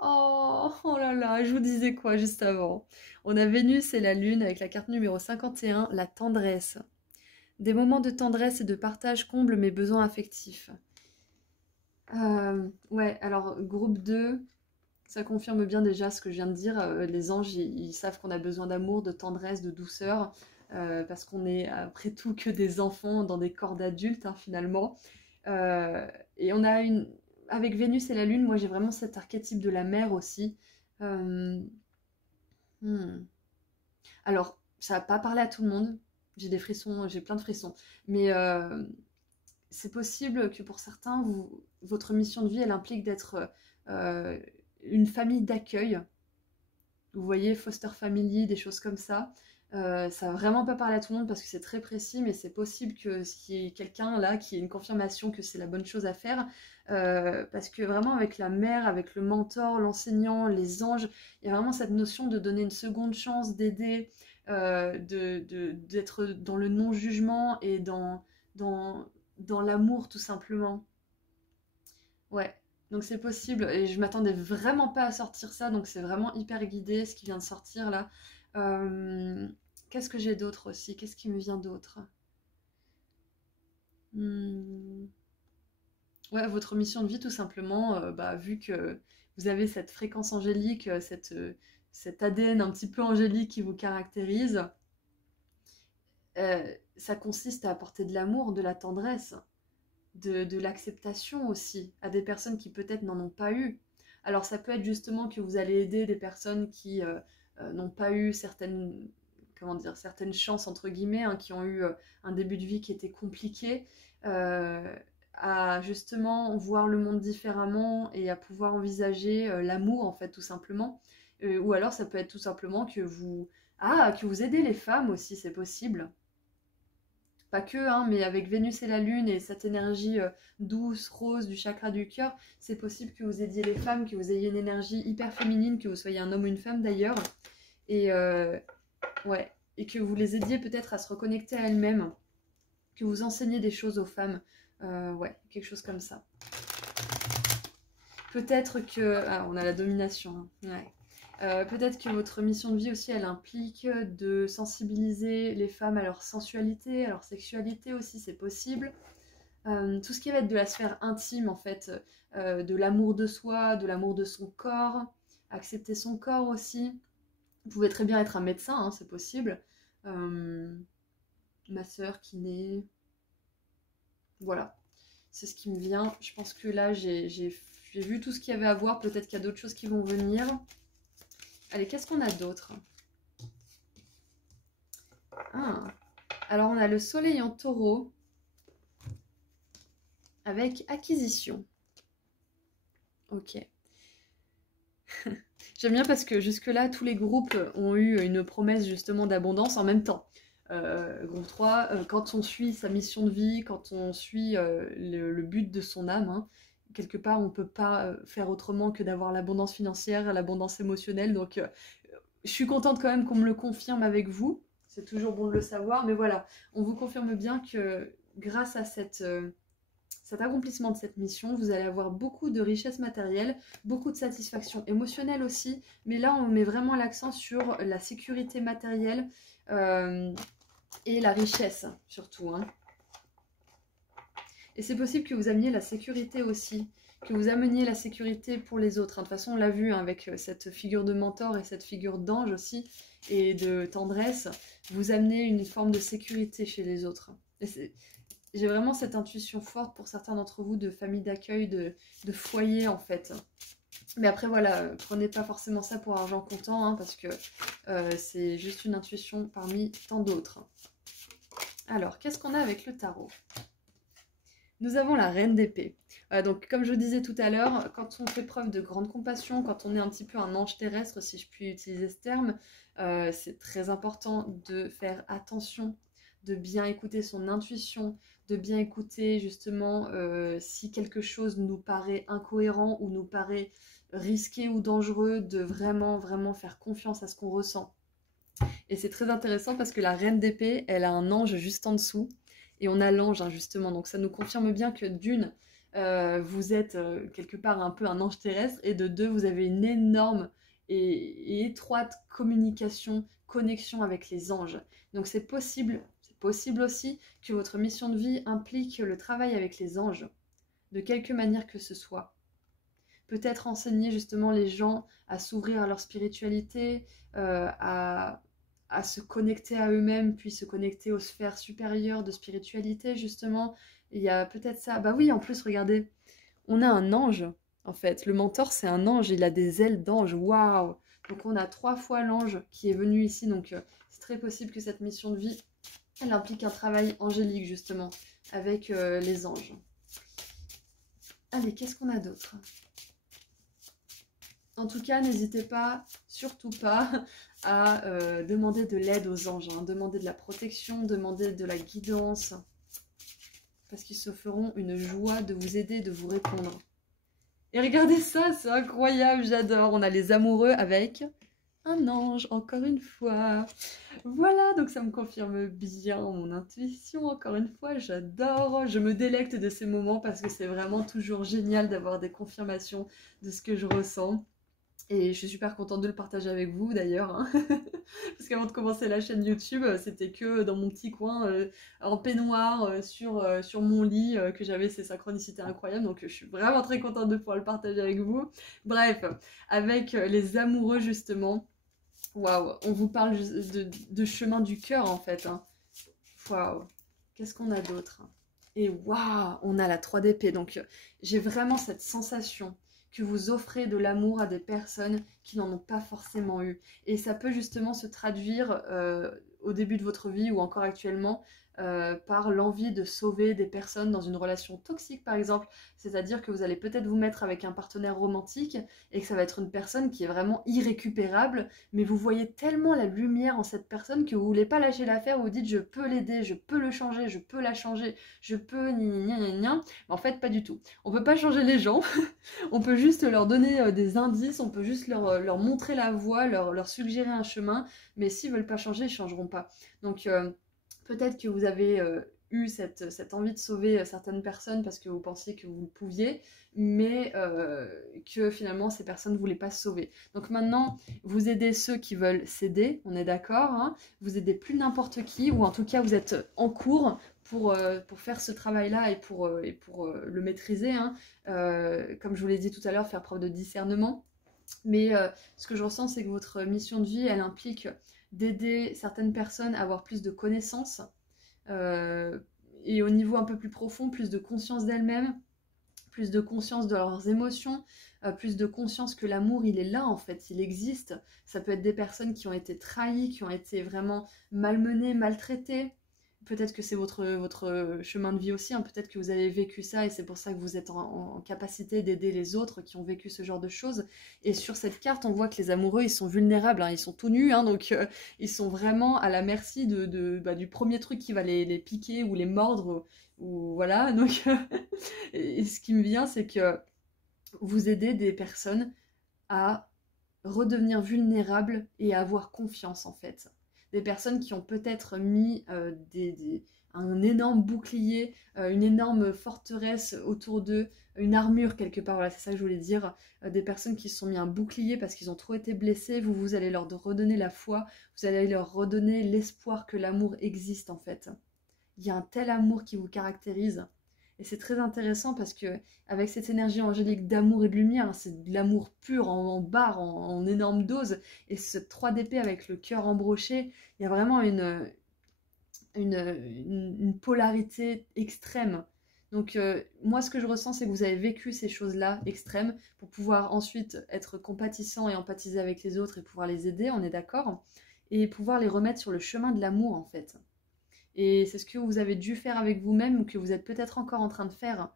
Oh là là, je vous disais quoi juste avant? On a Vénus et la Lune avec la carte numéro 51, la tendresse. Des moments de tendresse et de partage comblent mes besoins affectifs. Ouais, alors groupe 2, ça confirme bien déjà ce que je viens de dire. Les anges, ils savent qu'on a besoin d'amour, de tendresse, de douceur, parce qu'on est après tout que des enfants dans des corps d'adultes, hein, finalement. Et on a avec Vénus et la Lune, moi j'ai vraiment cet archétype de la mère aussi. Euh, hmm. Alors, ça va pas parler à tout le monde. J'ai des frissons, j'ai plein de frissons. Mais c'est possible que pour certains, votre mission de vie, elle implique d'être une famille d'accueil. Vous voyez, foster family, des choses comme ça. Ça va vraiment pas parler à tout le monde parce que c'est très précis, mais c'est possible qu'il y ait quelqu'un là qui ait une confirmation que c'est la bonne chose à faire. Parce que vraiment avec la mère, avec le mentor, l'enseignant, les anges, il y a vraiment cette notion de donner une seconde chance, d'aider, d'être dans le non-jugement et dans l'amour tout simplement. Ouais, donc c'est possible. Et je m'attendais vraiment pas à sortir ça, donc c'est vraiment hyper guidé ce qui vient de sortir là. Euh, Qu'est-ce que j'ai d'autre aussi? Qu'est-ce qui me vient d'autre? Hmm. Ouais, votre mission de vie tout simplement, vu que vous avez cette fréquence angélique, cet ADN un petit peu angélique qui vous caractérise, ça consiste à apporter de l'amour, de la tendresse. De l'acceptation aussi à des personnes qui peut-être n'en ont pas eu. Alors ça peut être justement que vous allez aider des personnes qui n'ont pas eu certaines chances entre guillemets, hein, qui ont eu un début de vie qui était compliqué, euh, à justement voir le monde différemment et à pouvoir envisager l'amour en fait tout simplement. Ou alors ça peut être tout simplement que vous aidez les femmes aussi, c'est possible. Pas que, hein, mais avec Vénus et la Lune et cette énergie douce, rose du chakra du cœur, c'est possible que vous aidiez les femmes, que vous ayez une énergie hyper féminine, que vous soyez un homme ou une femme d'ailleurs, et ouais, et que vous les aidiez peut-être à se reconnecter à elles-mêmes, que vous enseigniez des choses aux femmes, ouais, quelque chose comme ça. Peut-être que... Ah, on a la domination, hein, ouais. Peut-être que votre mission de vie aussi, elle implique de sensibiliser les femmes à leur sensualité, à leur sexualité aussi, c'est possible. Tout ce qui va être de la sphère intime, en fait, de l'amour de soi, de l'amour de son corps, accepter son corps aussi. Vous pouvez très bien être un médecin, hein, c'est possible. Ma sœur, kiné. Voilà, c'est ce qui me vient. Je pense que là, j'ai vu tout ce qu'il y avait à voir. Peut-être qu'il y a d'autres choses qui vont venir. Allez, qu'est-ce qu'on a d'autre? Alors, on a le soleil en taureau avec acquisition. Ok. J'aime bien parce que jusque-là, tous les groupes ont eu une promesse justement d'abondance en même temps. Groupe 3, quand on suit sa mission de vie, quand on suit le but de son âme, hein, quelque part, on ne peut pas faire autrement que d'avoir l'abondance financière, l'abondance émotionnelle. Donc, je suis contente quand même qu'on me le confirme avec vous. C'est toujours bon de le savoir. Mais voilà, on vous confirme bien que grâce à cet accomplissement de cette mission, vous allez avoir beaucoup de richesse matérielle, beaucoup de satisfaction émotionnelle aussi, mais là on met vraiment l'accent sur la sécurité matérielle et la richesse surtout, hein. Et c'est possible que vous ameniez la sécurité aussi, que vous ameniez la sécurité pour les autres, hein. De toute façon on l'a vu, hein, avec cette figure de mentor et cette figure d'ange aussi, et de tendresse, vous amenez une forme de sécurité chez les autres. J'ai vraiment cette intuition forte pour certains d'entre vous de famille d'accueil, de foyer en fait. Mais après voilà, prenez pas forcément ça pour argent comptant, hein, parce que c'est juste une intuition parmi tant d'autres. Alors, qu'est-ce qu'on a avec le tarot? Nous avons la reine d'épée. Donc comme je vous disais tout à l'heure, quand on fait preuve de grande compassion, quand on est un petit peu un ange terrestre, si je puis utiliser ce terme, c'est très important de faire attention, de bien écouter son intuition, de bien écouter justement si quelque chose nous paraît incohérent ou nous paraît risqué ou dangereux, de vraiment vraiment faire confiance à ce qu'on ressent. Et c'est très intéressant parce que la reine d'épée, elle a un ange juste en dessous. Et on a l'ange, hein, justement. Donc ça nous confirme bien que d'une, vous êtes quelque part un peu un ange terrestre. Et de deux, vous avez une énorme et étroite communication, connexion avec les anges. Donc c'est possible aussi que votre mission de vie implique le travail avec les anges, de quelque manière que ce soit. Peut-être enseigner justement les gens à s'ouvrir à leur spiritualité, à se connecter à eux-mêmes, puis se connecter aux sphères supérieures de spiritualité, justement. Il y a peut-être ça. Bah oui, en plus, regardez, on a un ange, en fait. Le mentor, c'est un ange, il a des ailes d'ange. Waouh! Donc on a 3 fois l'ange qui est venu ici, donc c'est très possible que cette mission de vie, elle implique un travail angélique, justement, avec les anges. Allez, qu'est-ce qu'on a d'autre? En tout cas, n'hésitez pas, surtout pas, à demander de l'aide aux anges, hein. Demander de la protection, demander de la guidance, parce qu'ils se feront une joie de vous aider, de vous répondre. Et regardez ça, c'est incroyable, j'adore. On a les amoureux avec un ange, encore une fois. Voilà, donc ça me confirme bien mon intuition, encore une fois, j'adore. Je me délecte de ces moments parce que c'est vraiment toujours génial d'avoir des confirmations de ce que je ressens. Et je suis super contente de le partager avec vous d'ailleurs, hein. Parce qu'avant de commencer la chaîne YouTube, c'était que dans mon petit coin, en peignoir, sur mon lit, que j'avais ces synchronicités incroyables. Donc je suis vraiment très contente de pouvoir le partager avec vous. Bref, avec les amoureux justement, waouh, on vous parle de chemin du cœur en fait, hein. Waouh, qu'est-ce qu'on a d'autre? Et waouh, on a la 3 d'épée. Donc j'ai vraiment cette sensation que vous offrez de l'amour à des personnes qui n'en ont pas forcément eu. Et ça peut justement se traduire au début de votre vie ou encore actuellement par l'envie de sauver des personnes dans une relation toxique par exemple. C'est-à-dire que vous allez peut-être vous mettre avec un partenaire romantique et que ça va être une personne qui est vraiment irrécupérable, mais vous voyez tellement la lumière en cette personne que vous voulez pas lâcher l'affaire, vous dites je peux l'aider, je peux le changer, je peux la changer, je peux gna. En fait pas du tout. On peut pas changer les gens, on peut juste leur donner des indices, on peut juste leur montrer la voie, leur suggérer un chemin, mais s'ils veulent pas changer, ils changeront pas. Donc peut-être que vous avez eu cette envie de sauver certaines personnes parce que vous pensiez que vous le pouviez, mais que finalement ces personnes ne voulaient pas se sauver. Donc maintenant, vous aidez ceux qui veulent s'aider, on est d'accord, hein, vous aidez plus n'importe qui, ou en tout cas vous êtes en cours pour faire ce travail-là et pour le maîtriser, hein. Comme je vous l'ai dit tout à l'heure, faire preuve de discernement. Mais ce que je ressens, c'est que votre mission de vie, elle implique d'aider certaines personnes à avoir plus de connaissances et au niveau un peu plus profond, plus de conscience d'elles-mêmes, plus de conscience de leurs émotions, plus de conscience que l'amour, il est là en fait, il existe. Ça peut être des personnes qui ont été trahies, qui ont été vraiment malmenées, maltraitées. Peut-être que c'est votre chemin de vie aussi, hein. Peut-être que vous avez vécu ça et c'est pour ça que vous êtes en capacité d'aider les autres qui ont vécu ce genre de choses. Et sur cette carte, on voit que les amoureux, ils sont vulnérables, hein. Ils sont tout nus, hein, donc ils sont vraiment à la merci du premier truc qui va les piquer ou les mordre, ou voilà. Donc, et ce qui me vient, c'est que vous aidez des personnes à redevenir vulnérables et à avoir confiance en fait. Des personnes qui ont peut-être mis un énorme bouclier, une énorme forteresse autour d'eux, une armure quelque part, voilà, c'est ça que je voulais dire. Des personnes qui se sont mis un bouclier parce qu'ils ont trop été blessés, vous allez leur redonner la foi, vous allez leur redonner l'espoir que l'amour existe en fait. Il y a un tel amour qui vous caractérise. Et c'est très intéressant parce que avec cette énergie angélique d'amour et de lumière, c'est de l'amour pur en barre, en énorme dose. Et ce 3 d'épée avec le cœur embroché, il y a vraiment une polarité extrême. Donc moi ce que je ressens c'est que vous avez vécu ces choses-là extrêmes pour pouvoir ensuite être compatissant et empathiser avec les autres et pouvoir les aider, on est d'accord, et pouvoir les remettre sur le chemin de l'amour en fait. Et c'est ce que vous avez dû faire avec vous-même ou que vous êtes peut-être encore en train de faire.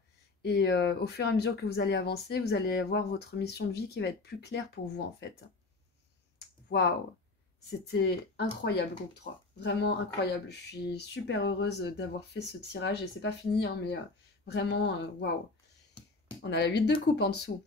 Et au fur et à mesure que vous allez avancer, vous allez avoir votre mission de vie qui va être plus claire pour vous en fait. Waouh! C'était incroyable, groupe 3. Vraiment incroyable. Je suis super heureuse d'avoir fait ce tirage. Et c'est pas fini, hein, mais vraiment, waouh! On a la 8 de coupe en dessous.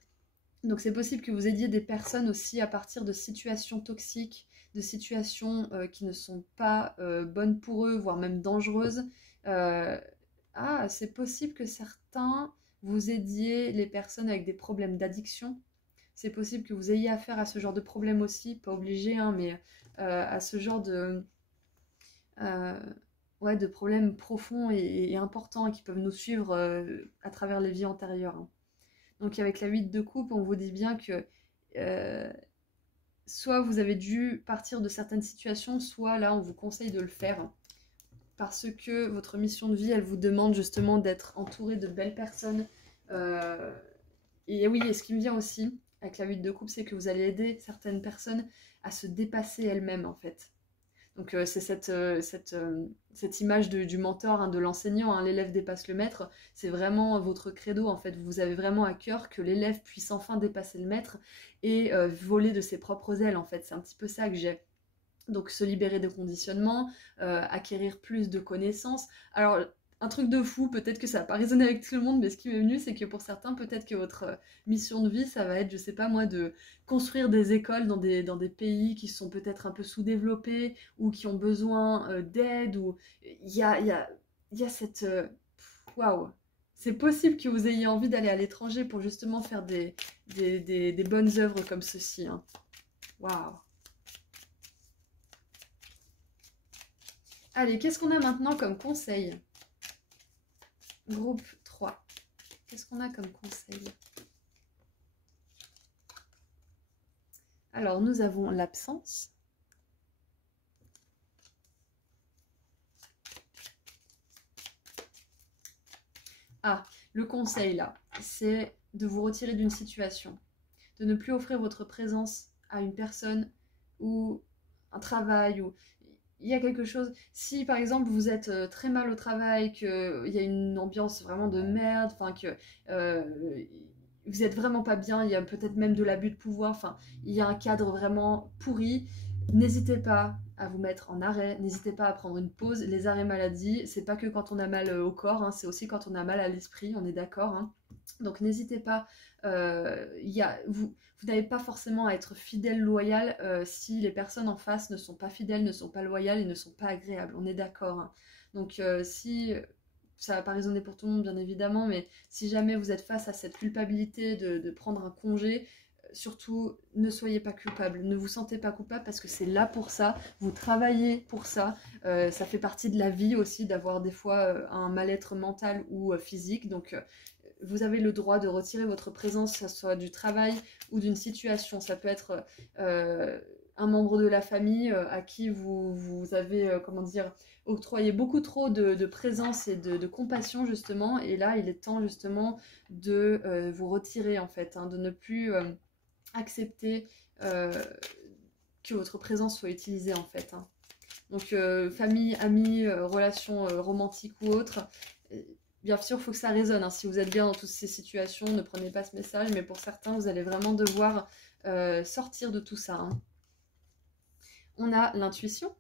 Donc c'est possible que vous aidiez des personnes aussi à partir de situations toxiques, de situations qui ne sont pas bonnes pour eux, voire même dangereuses. C'est possible que certains vous aidiez les personnes avec des problèmes d'addiction. C'est possible que vous ayez affaire à ce genre de problème aussi, pas obligé, hein, mais à ce genre de problèmes profonds et importants qui peuvent nous suivre à travers les vies antérieures. Hein. Donc avec la 8 de coupe, on vous dit bien que soit vous avez dû partir de certaines situations, soit là on vous conseille de le faire parce que votre mission de vie, elle vous demande justement d'être entouré de belles personnes. Et oui, et ce qui me vient aussi avec la 8 de coupe, c'est que vous allez aider certaines personnes à se dépasser elles-mêmes en fait. Donc c'est cette image du mentor, hein, de l'enseignant, hein, l'élève dépasse le maître, c'est vraiment votre credo en fait. Vous avez vraiment à cœur que l'élève puisse enfin dépasser le maître et voler de ses propres ailes en fait. C'est un petit peu ça que j'ai. Donc se libérer de conditionnements, acquérir plus de connaissances. Alors un truc de fou, peut-être que ça va pas résonner avec tout le monde, mais ce qui m'est venu, c'est que pour certains, peut-être que votre mission de vie, ça va être, je sais pas moi, de construire des écoles dans des pays qui sont peut-être un peu sous-développés ou qui ont besoin d'aide. Ou il y a cette waouh. C'est possible que vous ayez envie d'aller à l'étranger pour justement faire des bonnes œuvres comme ceci. Hein. Waouh. Allez, qu'est-ce qu'on a maintenant comme conseil? Groupe 3. Qu'est-ce qu'on a comme conseil? Alors, nous avons l'absence. Ah, le conseil là, c'est de vous retirer d'une situation, de ne plus offrir votre présence à une personne ou un travail ou il y a quelque chose. Si par exemple vous êtes très mal au travail, qu'il y a une ambiance vraiment de merde, enfin que vous êtes vraiment pas bien, il y a peut-être même de l'abus de pouvoir, enfin il y a un cadre vraiment pourri, n'hésitez pas à vous mettre en arrêt, n'hésitez pas à prendre une pause. Les arrêts maladie, c'est pas que quand on a mal au corps, hein, c'est aussi quand on a mal à l'esprit, on est d'accord. Hein. Donc n'hésitez pas, vous n'avez pas forcément à être fidèle, loyal si les personnes en face ne sont pas fidèles, ne sont pas loyales et ne sont pas agréables, on est d'accord. Hein. Donc si, ça ne va pas résonner pour tout le monde bien évidemment, mais si jamais vous êtes face à cette culpabilité de prendre un congé, surtout ne soyez pas coupable, ne vous sentez pas coupable parce que c'est là pour ça, vous travaillez pour ça, ça fait partie de la vie aussi d'avoir des fois un mal-être mental ou physique, donc vous avez le droit de retirer votre présence, que ce soit du travail ou d'une situation. Ça peut être un membre de la famille à qui vous avez, octroyé beaucoup trop de présence et de compassion, justement. Et là, il est temps, justement, de vous retirer, en fait, hein, de ne plus accepter que votre présence soit utilisée, en fait. Hein. Donc, famille, amis, relations romantiques ou autres. Bien sûr, il faut que ça résonne. Hein. Si vous êtes bien dans toutes ces situations, ne prenez pas ce message. Mais pour certains, vous allez vraiment devoir sortir de tout ça. Hein. On a l'intuition.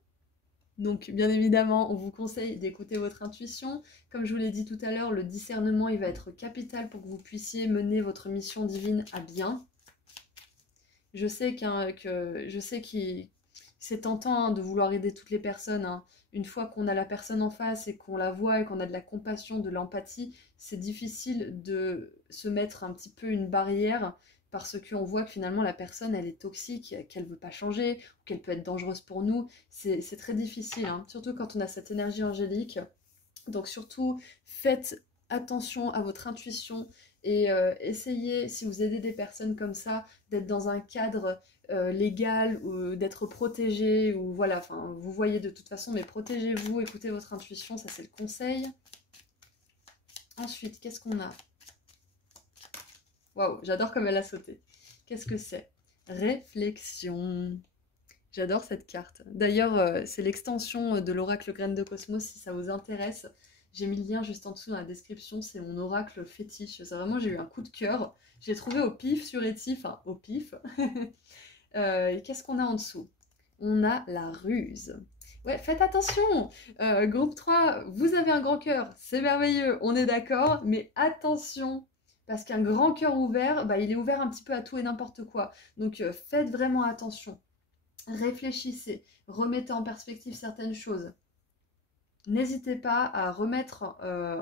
Donc, bien évidemment, on vous conseille d'écouter votre intuition. Comme je vous l'ai dit tout à l'heure, le discernement, il va être capital pour que vous puissiez mener votre mission divine à bien. Je sais que c'est tentant hein, de vouloir aider toutes les personnes. Hein. une fois qu'on a la personne en face et qu'on la voit et qu'on a de la compassion, de l'empathie, c'est difficile de se mettre un petit peu une barrière parce qu'on voit que finalement la personne elle est toxique, qu'elle veut pas changer, ou qu'elle peut être dangereuse pour nous. C'est très difficile, hein, surtout quand on a cette énergie angélique. Donc surtout, faites attention à votre intuition et essayez, si vous aidez des personnes comme ça, d'être dans un cadre légal ou d'être protégé, ou voilà, enfin, vous voyez de toute façon, mais protégez-vous, écoutez votre intuition, ça c'est le conseil. Ensuite, qu'est-ce qu'on a? Waouh, j'adore comme elle a sauté. Qu'est-ce que c'est? Réflexion. J'adore cette carte. D'ailleurs, c'est l'extension de l'oracle Graines de Cosmos, si ça vous intéresse. J'ai mis le lien juste en dessous dans la description, c'est mon oracle fétiche. Ça, vraiment, j'ai eu un coup de cœur. J'ai trouvé au pif sur Etsy, enfin au pif. Qu'est-ce qu'on a en dessous? On a la ruse. Ouais, faites attention. Groupe 3, vous avez un grand cœur, c'est merveilleux, on est d'accord, mais attention, parce qu'un grand cœur ouvert, bah, il est ouvert un petit peu à tout et n'importe quoi. Donc faites vraiment attention. Réfléchissez, remettez en perspective certaines choses. N'hésitez pas à remettre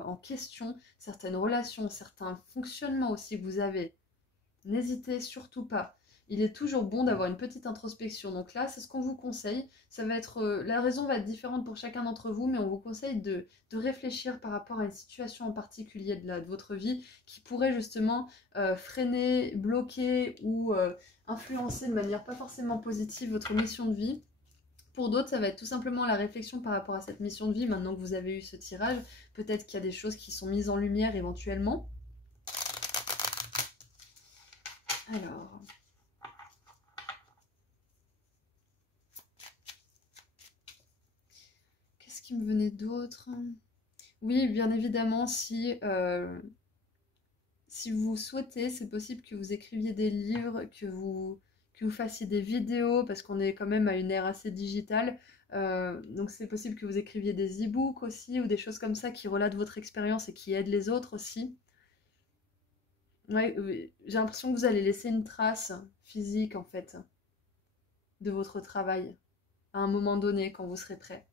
en question certaines relations, certains fonctionnements aussi que vous avez. N'hésitez surtout pas. Il est toujours bon d'avoir une petite introspection. Donc là, c'est ce qu'on vous conseille. Ça va être, la raison va être différente pour chacun d'entre vous, mais on vous conseille de réfléchir par rapport à une situation en particulier de votre vie qui pourrait justement freiner, bloquer ou influencer de manière pas forcément positive votre mission de vie. Pour d'autres, ça va être tout simplement la réflexion par rapport à cette mission de vie. Maintenant que vous avez eu ce tirage, peut-être qu'il y a des choses qui sont mises en lumière éventuellement. Alors... qu'est-ce qui me venait d'autre? Oui, bien évidemment, si vous souhaitez, c'est possible que vous écriviez des livres, que vous fassiez des vidéos, parce qu'on est quand même à une ère assez digitale. Donc c'est possible que vous écriviez des e-books aussi, ou des choses comme ça qui relatent votre expérience et qui aident les autres aussi. Ouais, j'ai l'impression que vous allez laisser une trace physique, en fait, de votre travail, à un moment donné, quand vous serez prêt.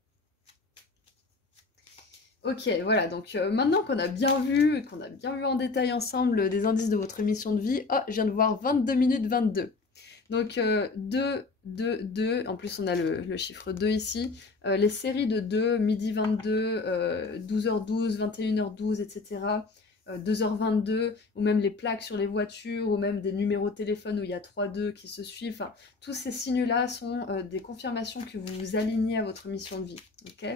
Ok, voilà, donc maintenant qu'on a bien vu, en détail ensemble des indices de votre mission de vie, oh, je viens de voir 22 minutes 22. Donc 2, 2, 2, en plus on a le chiffre 2 ici, les séries de 2, midi 22, 12h12, 21h12, etc., 2h22, ou même les plaques sur les voitures, ou même des numéros de téléphone où il y a 3, 2 qui se suivent, enfin, tous ces signes-là sont des confirmations que vous vous alignez à votre mission de vie, ok ?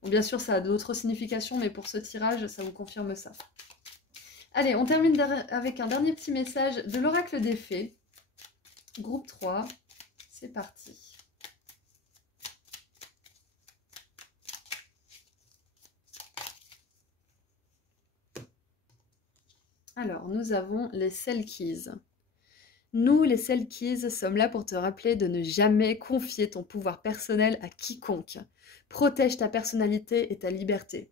Bon, bien sûr, ça a d'autres significations, mais pour ce tirage, ça vous confirme ça. Allez, on termine avec un dernier petit message de l'oracle des fées. Groupe 3, c'est parti. Alors, nous avons les Selkies. Nous, les Selkies, sommes là pour te rappeler de ne jamais confier ton pouvoir personnel à quiconque. Protège ta personnalité et ta liberté.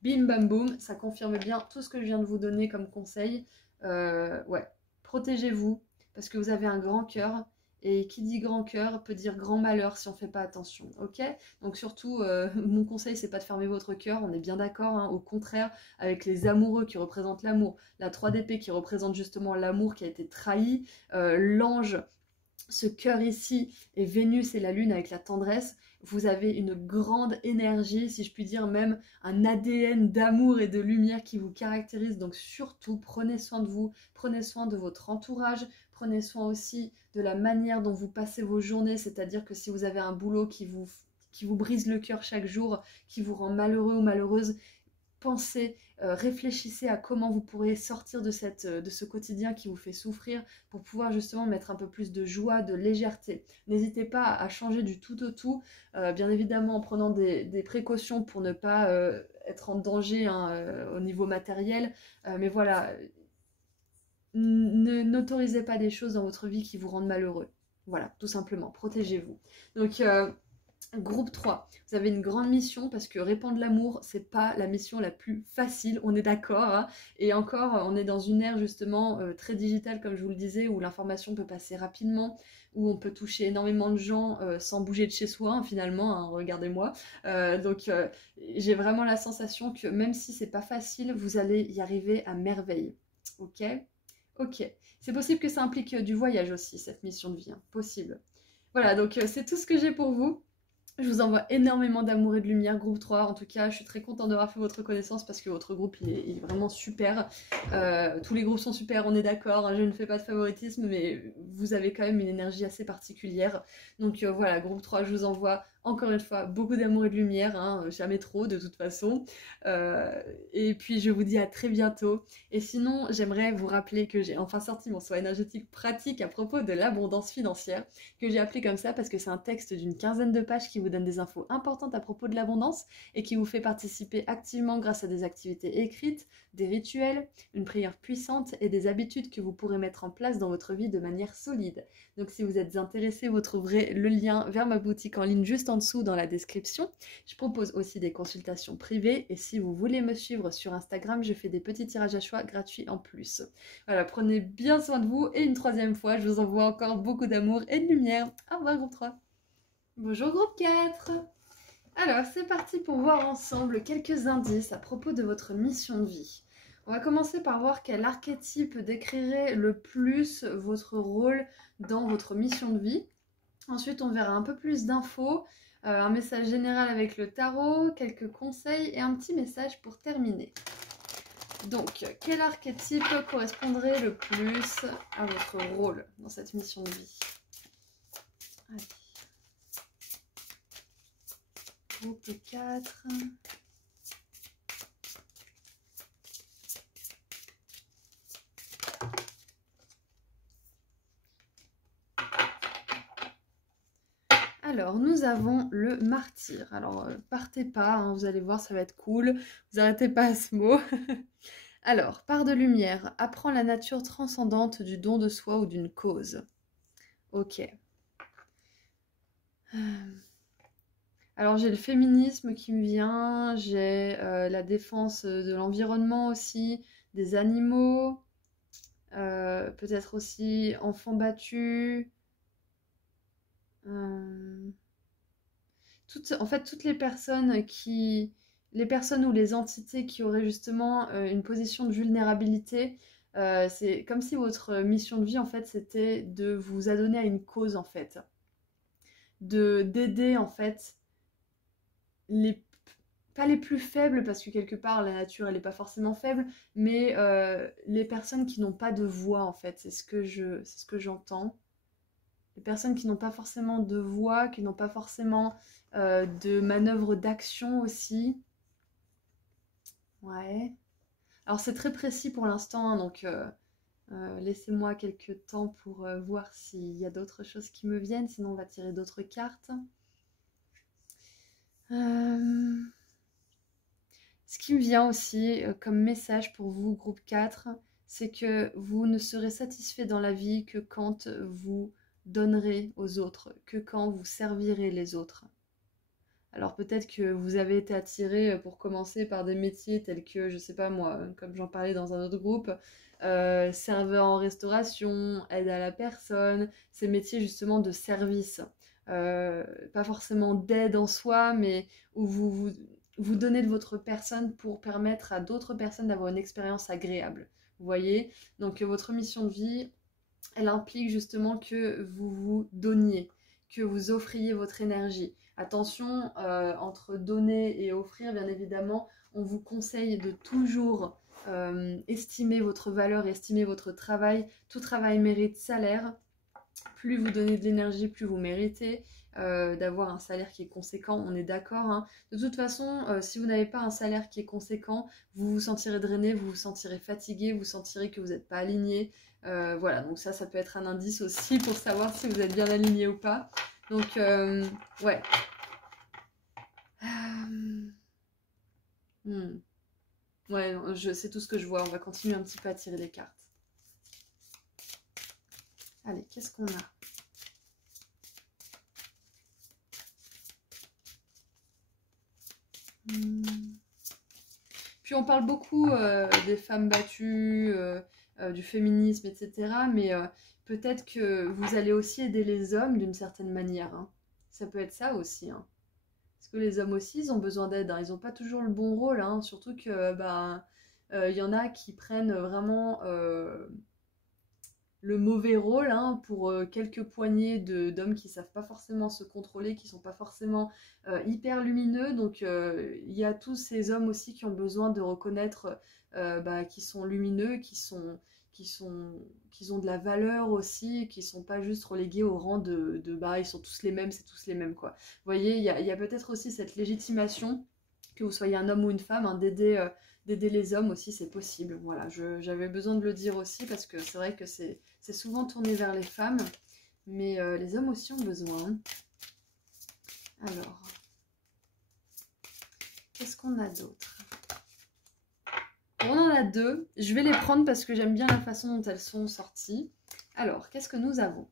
Bim bam boum, ça confirme bien tout ce que je viens de vous donner comme conseil. Ouais, protégez-vous parce que vous avez un grand cœur. Et qui dit grand cœur peut dire grand malheur si on ne fait pas attention, ok? Donc surtout, mon conseil, c'est pas de fermer votre cœur, on est bien d'accord, hein, au contraire, avec les amoureux qui représentent l'amour, la 3 d'épée qui représente justement l'amour qui a été trahi, l'ange, ce cœur ici, et Vénus et la lune avec la tendresse, vous avez une grande énergie, si je puis dire même un ADN d'amour et de lumière qui vous caractérise, donc surtout prenez soin de vous, prenez soin de votre entourage, prenez soin aussi de la manière dont vous passez vos journées, c'est-à-dire que si vous avez un boulot qui vous brise le cœur chaque jour, qui vous rend malheureux ou malheureuse, pensez, réfléchissez à comment vous pourrez sortir de ce quotidien qui vous fait souffrir pour pouvoir justement mettre un peu plus de joie, de légèreté. N'hésitez pas à changer du tout au tout, bien évidemment en prenant des précautions pour ne pas être en danger hein, au niveau matériel, mais voilà, n'autorisez pas des choses dans votre vie qui vous rendent malheureux. Voilà, tout simplement, protégez-vous. Donc, Groupe 3, vous avez une grande mission parce que répandre l'amour, c'est pas la mission la plus facile, on est d'accord, hein. Et encore, on est dans une ère justement très digitale, comme je vous le disais, où l'information peut passer rapidement, où on peut toucher énormément de gens sans bouger de chez soi, hein, finalement, hein, regardez-moi. Donc, j'ai vraiment la sensation que même si c'est pas facile, vous allez y arriver à merveille. Ok? Ok. C'est possible que ça implique du voyage aussi, cette mission de vie, hein. Possible. Voilà, donc c'est tout ce que j'ai pour vous. Je vous envoie énormément d'amour et de lumière, groupe 3. En tout cas, je suis très contente d'avoir fait votre connaissance parce que votre groupe, il est vraiment super. Tous les groupes sont super, on est d'accord, hein, je ne fais pas de favoritisme, mais vous avez quand même une énergie assez particulière. Donc voilà, groupe 3, je vous envoie encore une fois beaucoup d'amour et de lumière, hein, jamais trop de toute façon. Et puis je vous dis à très bientôt. Et sinon, j'aimerais vous rappeler que j'ai enfin sorti mon soin énergétique pratique à propos de l'abondance financière, que j'ai appelé comme ça parce que c'est un texte d'une quinzaine de pages qui vous donne des infos importantes à propos de l'abondance et qui vous fait participer activement grâce à des activités écrites, des rituels, une prière puissante et des habitudes que vous pourrez mettre en place dans votre vie de manière solide. Donc si vous êtes intéressé, vous trouverez le lien vers ma boutique en ligne juste en dessous dans la description. Je propose aussi des consultations privées et si vous voulez me suivre sur Instagram, je fais des petits tirages à choix gratuits en plus. Voilà, prenez bien soin de vous et une troisième fois, je vous envoie encore beaucoup d'amour et de lumière. Au revoir groupe 3. Bonjour groupe 4. Alors, c'est parti pour voir ensemble quelques indices à propos de votre mission de vie. On va commencer par voir quel archétype décrirait le plus votre rôle dans votre mission de vie. Ensuite, on verra un peu plus d'infos, un message général avec le tarot, quelques conseils et un petit message pour terminer. Donc, quel archétype correspondrait le plus à votre rôle dans cette mission de vie? Allez. Groupe 4. Alors, nous avons le martyr. Alors, partez pas, hein, vous allez voir, ça va être cool. Vous arrêtez pas à ce mot. Alors, part de lumière, apprends la nature transcendante du don de soi ou d'une cause. Ok. Alors, j'ai le féminisme qui me vient, j'ai la défense de l'environnement aussi, des animaux, peut-être aussi enfants battus. En fait, toutes les personnes ou les entités qui auraient justement une position de vulnérabilité, c'est comme si votre mission de vie, en fait, c'était de vous adonner à une cause, en fait. D'aider, en fait, pas les plus faibles, parce que quelque part, la nature, elle n'est pas forcément faible, mais les personnes qui n'ont pas de voix, en fait, c'est ce que j'entends. Les personnes qui n'ont pas forcément de voix, qui n'ont pas forcément de manœuvre d'action aussi. Ouais. Alors c'est très précis pour l'instant, hein, donc laissez-moi quelques temps pour voir s'il y a d'autres choses qui me viennent, sinon on va tirer d'autres cartes. Ce qui me vient aussi comme message pour vous, groupe 4, c'est que vous ne serez satisfait dans la vie que quand vous donnerez aux autres, que quand vous servirez les autres. Alors peut-être que vous avez été attiré pour commencer par des métiers tels que, je sais pas moi, comme j'en parlais dans un autre groupe, serveur en restauration, aide à la personne, ces métiers justement de service. Pas forcément d'aide en soi, mais où vous donnez de votre personne pour permettre à d'autres personnes d'avoir une expérience agréable. Vous voyez? Donc votre mission de vie, elle implique justement que vous vous donniez, que vous offriez votre énergie. Attention, entre donner et offrir, bien évidemment, on vous conseille de toujours estimer votre valeur, estimer votre travail. Tout travail mérite salaire. Plus vous donnez de l'énergie, plus vous méritez d'avoir un salaire qui est conséquent, on est d'accord, hein. De toute façon, si vous n'avez pas un salaire qui est conséquent, vous vous sentirez drainé, vous vous sentirez fatigué, vous sentirez que vous n'êtes pas aligné. Voilà, donc ça peut être un indice aussi pour savoir si vous êtes bien aligné ou pas. Donc, ouais. Ouais, c'est tout ce que je vois. On va continuer un petit peu à tirer les cartes. Allez, qu'est-ce qu'on a? Hmm. Puis on parle beaucoup des femmes battues, du féminisme, etc. Mais peut-être que vous allez aussi aider les hommes d'une certaine manière, hein. Ça peut être ça aussi, hein. Parce que les hommes aussi, ils ont besoin d'aide, hein. Ils n'ont pas toujours le bon rôle, hein. Surtout que ben, y en a qui prennent vraiment le mauvais rôle, hein, pour quelques poignées d'hommes qui savent pas forcément se contrôler, qui sont pas forcément hyper lumineux. Donc il y a tous ces hommes aussi qui ont besoin de reconnaître bah, qui sont lumineux, qui sont, qui ont de la valeur aussi, qui sont pas juste relégués au rang de bah ils sont tous les mêmes, c'est tous les mêmes quoi. Vous voyez, il y a peut-être aussi cette légitimation, que vous soyez un homme ou une femme, hein, d'aider les hommes aussi, c'est possible. Voilà, j'avais besoin de le dire aussi parce que c'est vrai que c'est souvent tourné vers les femmes, mais les hommes aussi ont besoin. Alors, qu'est-ce qu'on a d'autre? On en a deux. Je vais les prendre parce que j'aime bien la façon dont elles sont sorties. Alors, qu'est-ce que nous avons?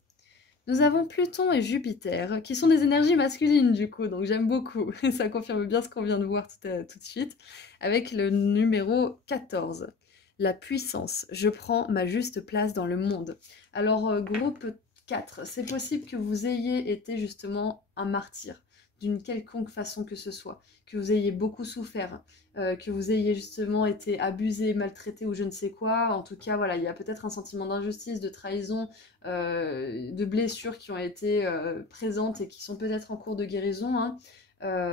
Nous avons Pluton et Jupiter, qui sont des énergies masculines du coup, donc j'aime beaucoup. Ça confirme bien ce qu'on vient de voir tout de suite, avec le numéro 14. La puissance, je prends ma juste place dans le monde. Alors, groupe 4, c'est possible que vous ayez été justement un martyr, d'une quelconque façon que ce soit, que vous ayez beaucoup souffert, que vous ayez justement été abusé, maltraité ou je ne sais quoi. En tout cas, voilà, il y a peut-être un sentiment d'injustice, de trahison, de blessures qui ont été présentes et qui sont peut-être en cours de guérison, hein.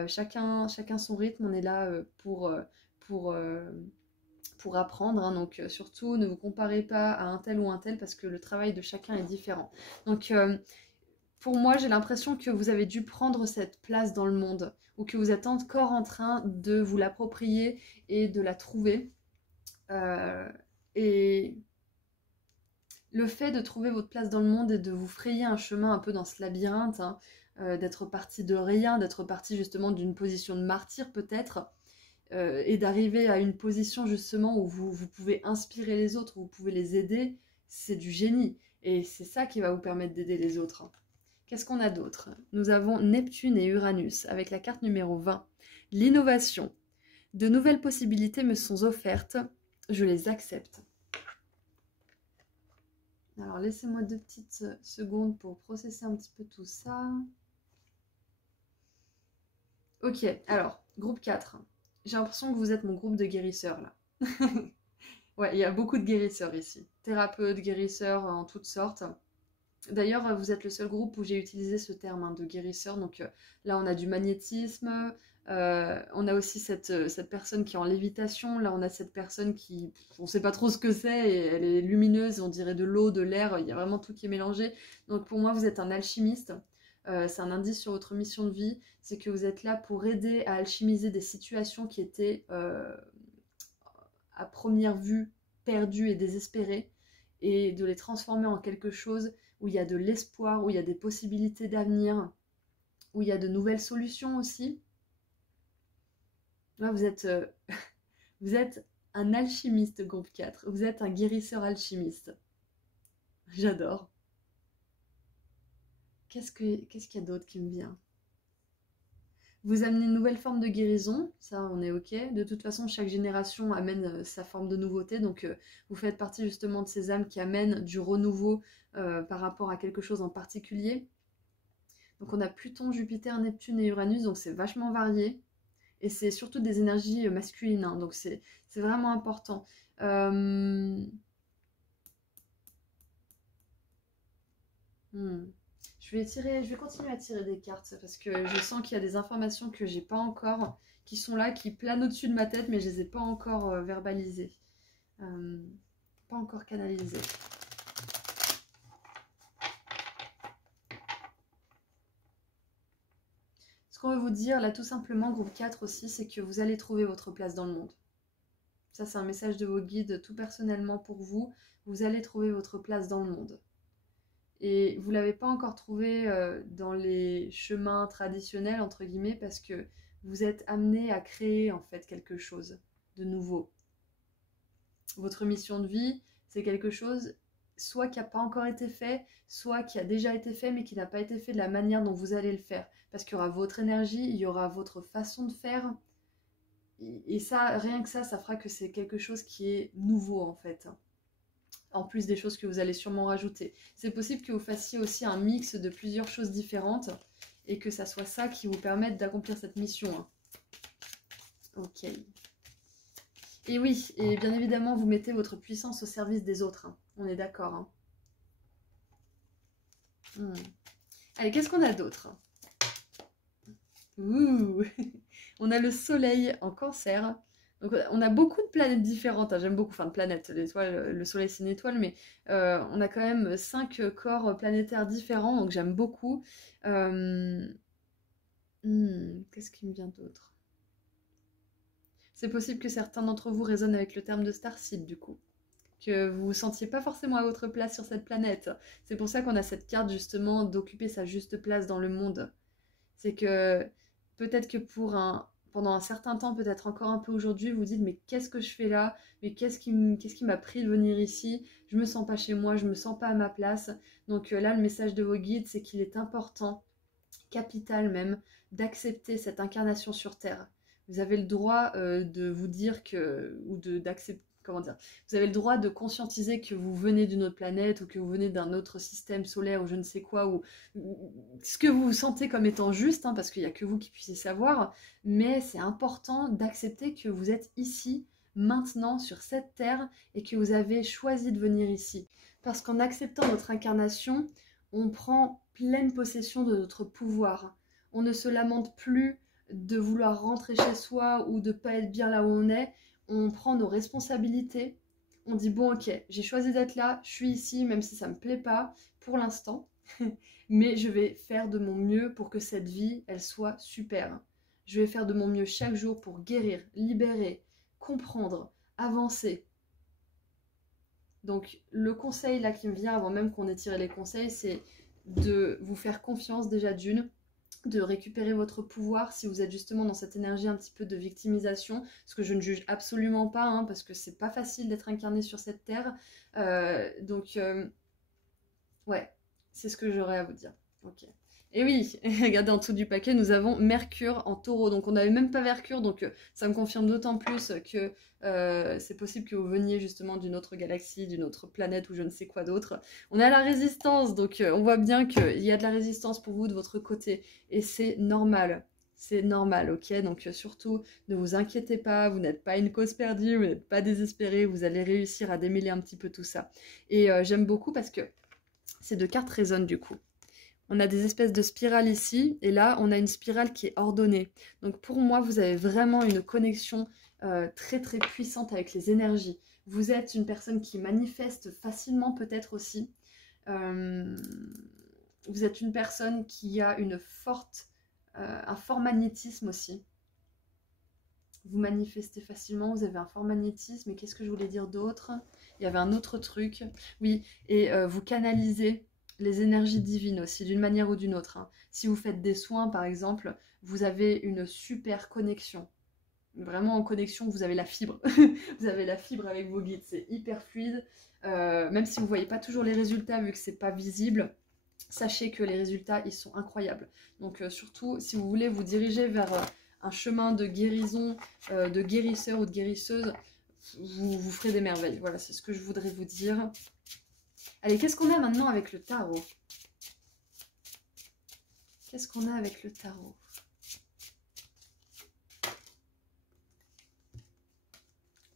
Chacun son rythme, on est là pour, euh, pour apprendre, hein. Donc surtout ne vous comparez pas à un tel ou un tel parce que le travail de chacun est différent. Donc pour moi, j'ai l'impression que vous avez dû prendre cette place dans le monde ou que vous êtes encore en train de vous l'approprier et de la trouver. Et le fait de trouver votre place dans le monde et de vous frayer un chemin un peu dans ce labyrinthe, hein, d'être parti de rien, d'être parti justement d'une position de martyr peut-être, et d'arriver à une position justement où vous pouvez inspirer les autres, où vous pouvez les aider, c'est du génie. Et c'est ça qui va vous permettre d'aider les autres, hein. Qu'est-ce qu'on a d'autre? Nous avons Neptune et Uranus avec la carte numéro 20. L'innovation. De nouvelles possibilités me sont offertes, je les accepte. Alors laissez-moi 2 petites secondes pour processer un petit peu tout ça. Ok, alors, groupe 4. J'ai l'impression que vous êtes mon groupe de guérisseurs là. Ouais, il y a beaucoup de guérisseurs ici. Thérapeutes, guérisseurs en toutes sortes. D'ailleurs, vous êtes le seul groupe où j'ai utilisé ce terme, hein, de guérisseur. Donc là, on a du magnétisme. On a aussi cette personne qui est en lévitation. Là, on a cette personne qui, on ne sait pas trop ce que c'est, et elle est lumineuse, on dirait de l'eau, de l'air. Il y a vraiment tout qui est mélangé. Donc pour moi, vous êtes un alchimiste. C'est un indice sur votre mission de vie. C'est que vous êtes là pour aider à alchimiser des situations qui étaient, à première vue, perdues et désespérées, et de les transformer en quelque chose où il y a de l'espoir, où il y a des possibilités d'avenir, où il y a de nouvelles solutions aussi. Là, vous êtes un alchimiste, groupe 4. Vous êtes un guérisseur alchimiste. J'adore. Qu'est-ce qu'il y a d'autre qui me vient? Vous amenez une nouvelle forme de guérison, ça on est ok. De toute façon, chaque génération amène sa forme de nouveauté, donc vous faites partie justement de ces âmes qui amènent du renouveau par rapport à quelque chose en particulier. Donc on a Pluton, Jupiter, Neptune et Uranus, donc c'est vachement varié. Et c'est surtout des énergies masculines, hein, donc c'est vraiment important. Je vais continuer à tirer des cartes parce que je sens qu'il y a des informations que j'ai pas encore, qui sont là, qui planent au-dessus de ma tête, mais je les ai pas encore verbalisées, pas encore canalisées. Ce qu'on veut vous dire là tout simplement, groupe 4 aussi, c'est que vous allez trouver votre place dans le monde. Ça c'est un message de vos guides tout personnellement pour vous. Vous allez trouver votre place dans le monde. Et vous ne l'avez pas encore trouvé dans les chemins traditionnels, entre guillemets, parce que vous êtes amené à créer en fait quelque chose de nouveau. Votre mission de vie, c'est quelque chose soit qui n'a pas encore été fait, soit qui a déjà été fait, mais qui n'a pas été fait de la manière dont vous allez le faire. Parce qu'il y aura votre énergie, il y aura votre façon de faire, et ça, rien que ça fera que c'est quelque chose qui est nouveau en fait. En plus des choses que vous allez sûrement rajouter. C'est possible que vous fassiez aussi un mix de plusieurs choses différentes et que ça soit ça qui vous permette d'accomplir cette mission. Hein. Ok. Et oui, et bien évidemment, vous mettez votre puissance au service des autres. Hein. On est d'accord. Hein. Allez, qu'est-ce qu'on a d'autre? Ouh. On a le soleil en cancer. Donc, on a beaucoup de planètes différentes. Hein. J'aime beaucoup, enfin de planètes. L'étoile, le soleil c'est une étoile, mais on a quand même 5 corps planétaires différents. Donc j'aime beaucoup. Qu'est-ce qui me vient d'autre? C'est possible que certains d'entre vous résonnent avec le terme de starseed du coup. Que vous vous sentiez pas forcément à votre place sur cette planète. C'est pour ça qu'on a cette carte justement d'occuper sa juste place dans le monde. C'est que peut-être que pendant un certain temps, peut-être encore un peu aujourd'hui, vous dites mais qu'est-ce que je fais là? Mais qu'est-ce qui m'a pris de venir ici? Je me sens pas chez moi, je me sens pas à ma place. Donc là, le message de vos guides, c'est qu'il est important, capital même, d'accepter cette incarnation sur Terre. Vous avez le droit de vous dire que, ou d'accepter, comment dire, vous avez le droit de conscientiser que vous venez d'une autre planète ou que vous venez d'un autre système solaire ou je ne sais quoi, ou ce que vous sentez comme étant juste, hein, parce qu'il n'y a que vous qui puissiez savoir, mais c'est important d'accepter que vous êtes ici, maintenant, sur cette terre, et que vous avez choisi de venir ici. Parce qu'en acceptant notre incarnation, on prend pleine possession de notre pouvoir. On ne se lamente plus de vouloir rentrer chez soi ou de ne pas être bien là où on est. On prend nos responsabilités. On dit bon ok, j'ai choisi d'être là, je suis ici, même si ça ne me plaît pas pour l'instant. Mais je vais faire de mon mieux pour que cette vie, elle soit super. Je vais faire de mon mieux chaque jour pour guérir, libérer, comprendre, avancer. Donc le conseil là qui me vient avant même qu'on ait tiré les conseils, c'est de vous faire confiance déjà d'une, de récupérer votre pouvoir si vous êtes justement dans cette énergie un petit peu de victimisation, ce que je ne juge absolument pas, hein, parce que c'est pas facile d'être incarné sur cette terre. Ouais, c'est ce que j'aurais à vous dire. Ok. Et oui, regardez en dessous du paquet, nous avons Mercure en taureau. Donc on n'avait même pas Mercure, donc ça me confirme d'autant plus que c'est possible que vous veniez justement d'une autre galaxie, d'une autre planète ou je ne sais quoi d'autre. On est à la résistance, donc on voit bien qu'il y a de la résistance pour vous de votre côté. Et c'est normal. C'est normal, ok? Donc surtout, ne vous inquiétez pas, vous n'êtes pas une cause perdue, vous n'êtes pas désespéré, vous allez réussir à démêler un petit peu tout ça. Et j'aime beaucoup parce que ces deux cartes résonnent du coup. On a des espèces de spirales ici, et là, on a une spirale qui est ordonnée. Donc pour moi, vous avez vraiment une connexion très très puissante avec les énergies. Vous êtes une personne qui manifeste facilement peut-être aussi. Vous êtes une personne qui a un fort magnétisme aussi. Vous manifestez facilement, vous avez un fort magnétisme, et qu'est-ce que je voulais dire d'autre? Il y avait un autre truc. Oui, et vous canalisez les énergies divines aussi, d'une manière ou d'une autre. Hein. Si vous faites des soins, par exemple, vous avez une super connexion. Vraiment en connexion, vous avez la fibre. Vous avez la fibre avec vos guides, c'est hyper fluide. Même si vous ne voyez pas toujours les résultats, vu que c'est pas visible, sachez que les résultats, ils sont incroyables. Donc surtout, si vous voulez vous diriger vers un chemin de guérison, de guérisseur ou de guérisseuse, vous ferez des merveilles. Voilà, c'est ce que je voudrais vous dire. Allez, qu'est-ce qu'on a maintenant avec le tarot? Qu'est-ce qu'on a avec le tarot?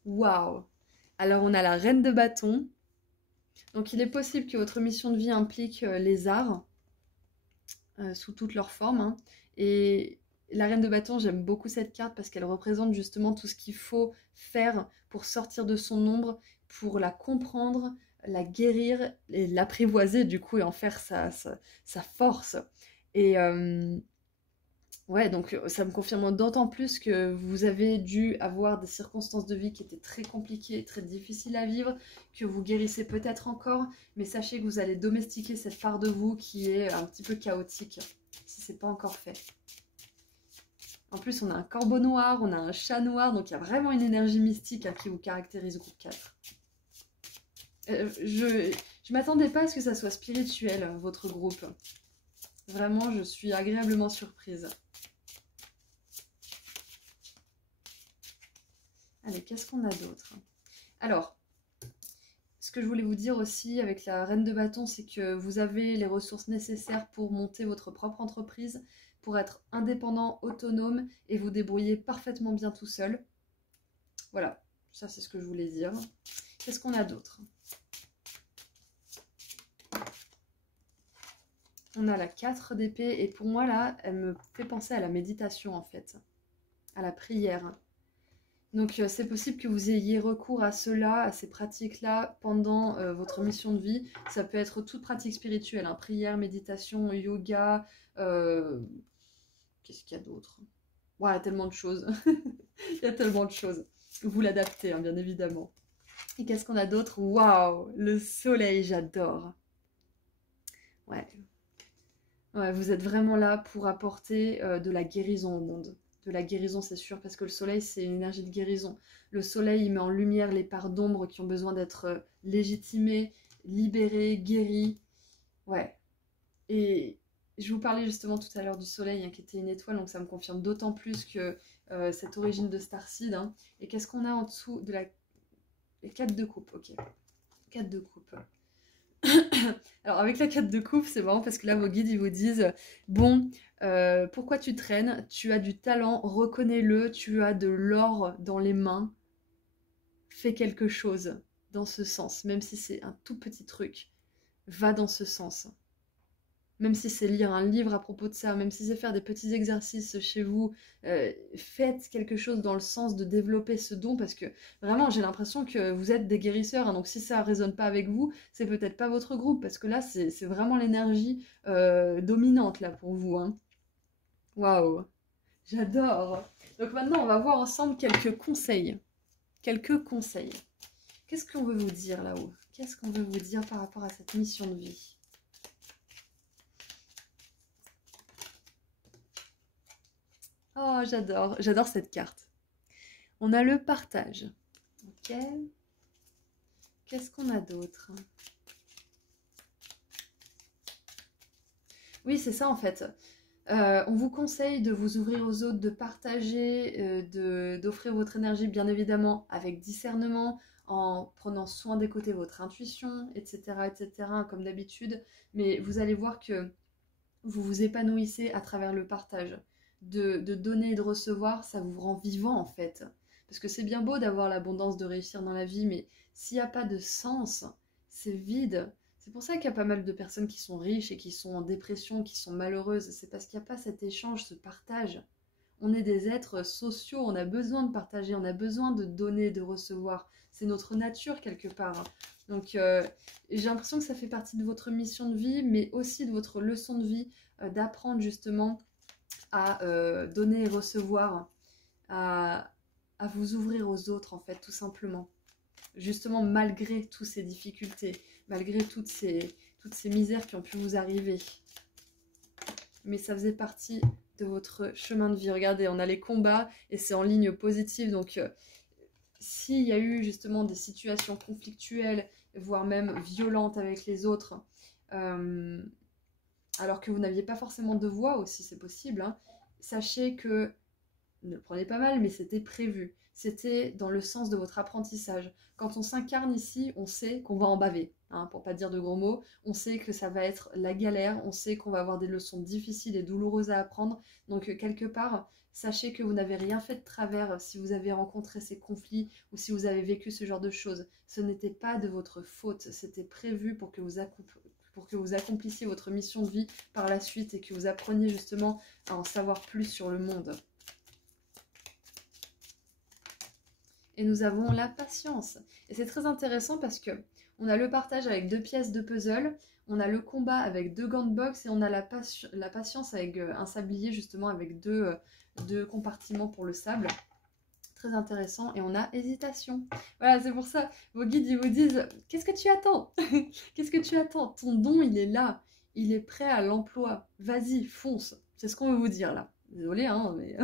Waouh! Alors, on a la reine de bâton. Donc, il est possible que votre mission de vie implique les arts, sous toutes leurs formes. Hein. Et la reine de bâton, j'aime beaucoup cette carte parce qu'elle représente justement tout ce qu'il faut faire pour sortir de son ombre, pour la comprendre, la guérir et l'apprivoiser du coup et en faire sa force. Et ouais, donc ça me confirme d'autant plus que vous avez dû avoir des circonstances de vie qui étaient très compliquées, très difficiles à vivre, que vous guérissez peut-être encore, mais sachez que vous allez domestiquer cette part de vous qui est un petit peu chaotique, si c'est pas encore fait. En plus, on a un corbeau noir, on a un chat noir, donc il y a vraiment une énergie mystique hein, qui vous caractérise groupe 4. Je m'attendais pas à ce que ça soit spirituel, votre groupe. Vraiment, je suis agréablement surprise. Allez, qu'est-ce qu'on a d'autre? Alors, ce que je voulais vous dire aussi avec la reine de bâton, c'est que vous avez les ressources nécessaires pour monter votre propre entreprise, pour être indépendant, autonome et vous débrouiller parfaitement bien tout seul. Voilà, ça c'est ce que je voulais dire. Qu'est-ce qu'on a d'autre? On a la 4 d'épée et pour moi là, elle me fait penser à la méditation en fait, à la prière. Donc c'est possible que vous ayez recours à cela, à ces pratiques-là pendant votre mission de vie. Ça peut être toute pratique spirituelle, hein, prière, méditation, yoga, qu'est-ce qu'il y a d'autre? Ouais, il y a tellement de choses. Il y a tellement de choses. Vous l'adaptez, hein, bien évidemment. Et qu'est-ce qu'on a d'autre? Waouh, le soleil, j'adore. Ouais. Ouais, vous êtes vraiment là pour apporter de la guérison au monde. De la guérison, c'est sûr, parce que le soleil, c'est une énergie de guérison. Le soleil, il met en lumière les parts d'ombre qui ont besoin d'être légitimées, libérées, guéries. Ouais. Et je vous parlais justement tout à l'heure du soleil, hein, qui était une étoile, donc ça me confirme d'autant plus que cette origine de Starseed. Hein. Et qu'est-ce qu'on a en dessous de la... Les 4 de coupe, ok. 4 de coupe. Alors avec la 4 de coupe, c'est marrant parce que là, vos guides, ils vous disent, bon, pourquoi tu traînes? Tu as du talent, reconnais-le, tu as de l'or dans les mains. Fais quelque chose dans ce sens, même si c'est un tout petit truc. Va dans ce sens. Même si c'est lire un livre à propos de ça, même si c'est faire des petits exercices chez vous, faites quelque chose dans le sens de développer ce don, parce que vraiment, j'ai l'impression que vous êtes des guérisseurs, hein, donc si ça ne résonne pas avec vous, c'est peut-être pas votre groupe, parce que là, c'est vraiment l'énergie dominante là pour vous. Hein. Waouh, j'adore. Donc maintenant, on va voir ensemble quelques conseils. Quelques conseils. Qu'est-ce qu'on veut vous dire là-haut? Qu'est-ce qu'on veut vous dire par rapport à cette mission de vie? Oh, j'adore cette carte. On a le partage. Ok. Qu'est-ce qu'on a d'autre? Oui, c'est ça en fait. On vous conseille de vous ouvrir aux autres, de partager, d'offrir votre énergie, bien évidemment, avec discernement, en prenant soin d'écouter votre intuition, etc., etc., comme d'habitude. Mais vous allez voir que vous vous épanouissez à travers le partage. De donner et de recevoir, ça vous rend vivant en fait. Parce que c'est bien beau d'avoir l'abondance de réussir dans la vie, mais s'il n'y a pas de sens, c'est vide. C'est pour ça qu'il y a pas mal de personnes qui sont riches et qui sont en dépression, qui sont malheureuses. C'est parce qu'il n'y a pas cet échange, ce partage. On est des êtres sociaux, on a besoin de partager, on a besoin de donner, de recevoir. C'est notre nature quelque part. Donc j'ai l'impression que ça fait partie de votre mission de vie, mais aussi de votre leçon de vie, d'apprendre justement à donner et recevoir, à vous ouvrir aux autres en fait, tout simplement. Justement, malgré toutes ces difficultés, malgré toutes ces misères qui ont pu vous arriver. Mais ça faisait partie de votre chemin de vie. Regardez, on a les combats et c'est en ligne positive. Donc, s'il y a eu justement des situations conflictuelles, voire même violentes avec les autres, alors que vous n'aviez pas forcément de voix aussi, c'est possible, hein, sachez que, ne le prenez pas mal, mais c'était prévu. C'était dans le sens de votre apprentissage. Quand on s'incarne ici, on sait qu'on va en baver, hein, pour pas dire de gros mots. On sait que ça va être la galère, on sait qu'on va avoir des leçons difficiles et douloureuses à apprendre. Donc quelque part, sachez que vous n'avez rien fait de travers si vous avez rencontré ces conflits ou si vous avez vécu ce genre de choses. Ce n'était pas de votre faute, c'était prévu pour que vous accomplissiez votre mission de vie par la suite et que vous appreniez justement à en savoir plus sur le monde. Et nous avons la patience. Et c'est très intéressant parce que on a le partage avec 2 pièces de puzzle, on a le combat avec 2 gants de boxe et on a la patience avec un sablier justement avec deux compartiments pour le sable. Très intéressant. Et on a hésitation. Voilà, c'est pour ça, vos guides ils vous disent, qu'est-ce que tu attends? Qu'est-ce que tu attends? Ton don il est là, il est prêt à l'emploi. Vas-y, fonce. C'est ce qu'on veut vous dire là. Désolée, hein, mais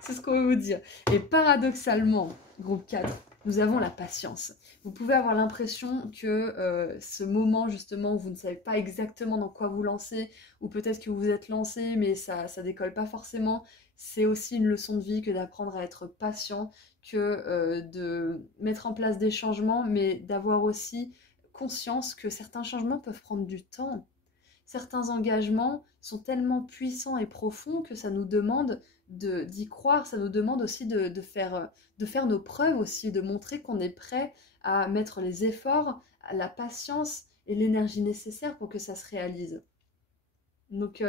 c'est ce qu'on veut vous dire. Et paradoxalement, groupe 4, nous avons la patience. Vous pouvez avoir l'impression que ce moment justement où vous ne savez pas exactement dans quoi vous lancer, ou peut-être que vous vous êtes lancé mais ça décolle pas forcément, c'est aussi une leçon de vie que d'apprendre à être patient, que de mettre en place des changements, mais d'avoir aussi conscience que certains changements peuvent prendre du temps. Certains engagements sont tellement puissants et profonds que ça nous demande d'y croire, ça nous demande aussi de faire nos preuves aussi, de montrer qu'on est prêt à mettre les efforts, la patience et l'énergie nécessaire pour que ça se réalise. Donc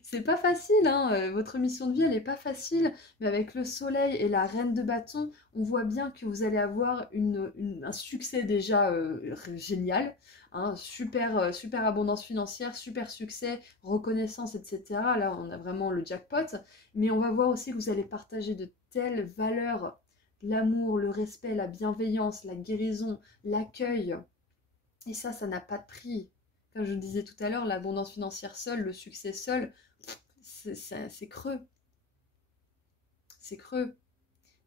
c'est pas facile, hein, votre mission de vie elle est pas facile, mais avec le soleil et la reine de bâton, on voit bien que vous allez avoir un succès déjà génial, hein, super abondance financière, super succès, reconnaissance, etc. Là on a vraiment le jackpot, mais on va voir aussi que vous allez partager de telles valeurs, l'amour, le respect, la bienveillance, la guérison, l'accueil, et ça n'a pas de prix. Comme je le disais tout à l'heure, l'abondance financière seule, le succès seul, c'est creux. C'est creux.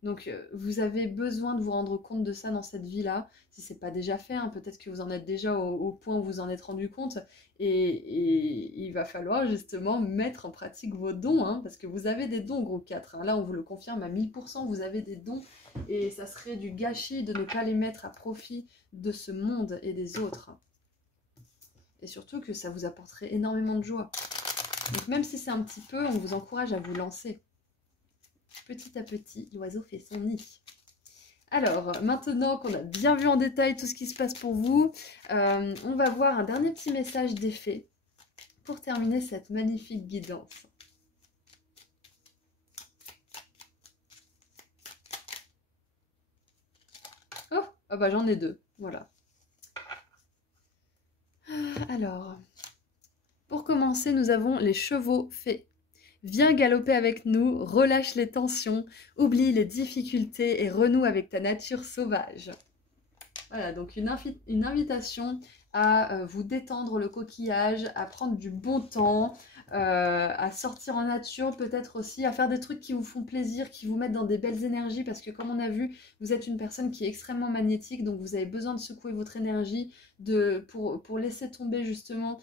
Donc, vous avez besoin de vous rendre compte de ça dans cette vie-là. Si ce n'est pas déjà fait, hein, peut-être que vous en êtes déjà au point où vous en êtes rendu compte. Et il va falloir justement mettre en pratique vos dons. Hein, parce que vous avez des dons, gros 4. Hein, là, on vous le confirme à 1000%, vous avez des dons. Et ça serait du gâchis de ne pas les mettre à profit de ce monde et des autres. Et surtout que ça vous apporterait énormément de joie. Donc même si c'est un petit peu, on vous encourage à vous lancer. Petit à petit, l'oiseau fait son nid. Alors, maintenant qu'on a bien vu en détail tout ce qui se passe pour vous, on va voir un dernier petit message d'effet pour terminer cette magnifique guidance. Oh, ah bah j'en ai deux, voilà. Alors, pour commencer, nous avons les chevaux fées. Viens galoper avec nous, relâche les tensions, oublie les difficultés et renoue avec ta nature sauvage. Voilà, donc une invitation à vous détendre le coquillage, à prendre du bon temps, à sortir en nature peut-être aussi, à faire des trucs qui vous font plaisir, qui vous mettent dans des belles énergies, parce que comme on a vu, vous êtes une personne qui est extrêmement magnétique, donc vous avez besoin de secouer votre énergie pour laisser tomber justement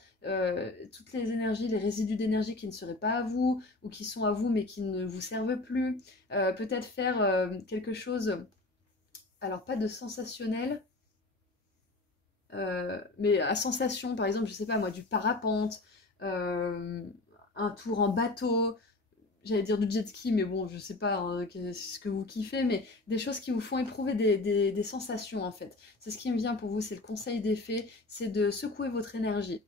toutes les énergies, les résidus d'énergie qui ne seraient pas à vous, ou qui sont à vous mais qui ne vous servent plus. Peut-être faire quelque chose, alors pas de sensationnel, mais à sensation, par exemple, je sais pas moi, du parapente, un tour en bateau, j'allais dire du jet ski, mais bon, je sais pas hein, ce que vous kiffez, mais des choses qui vous font éprouver des sensations en fait. C'est ce qui me vient pour vous, c'est le conseil des fées, c'est de secouer votre énergie.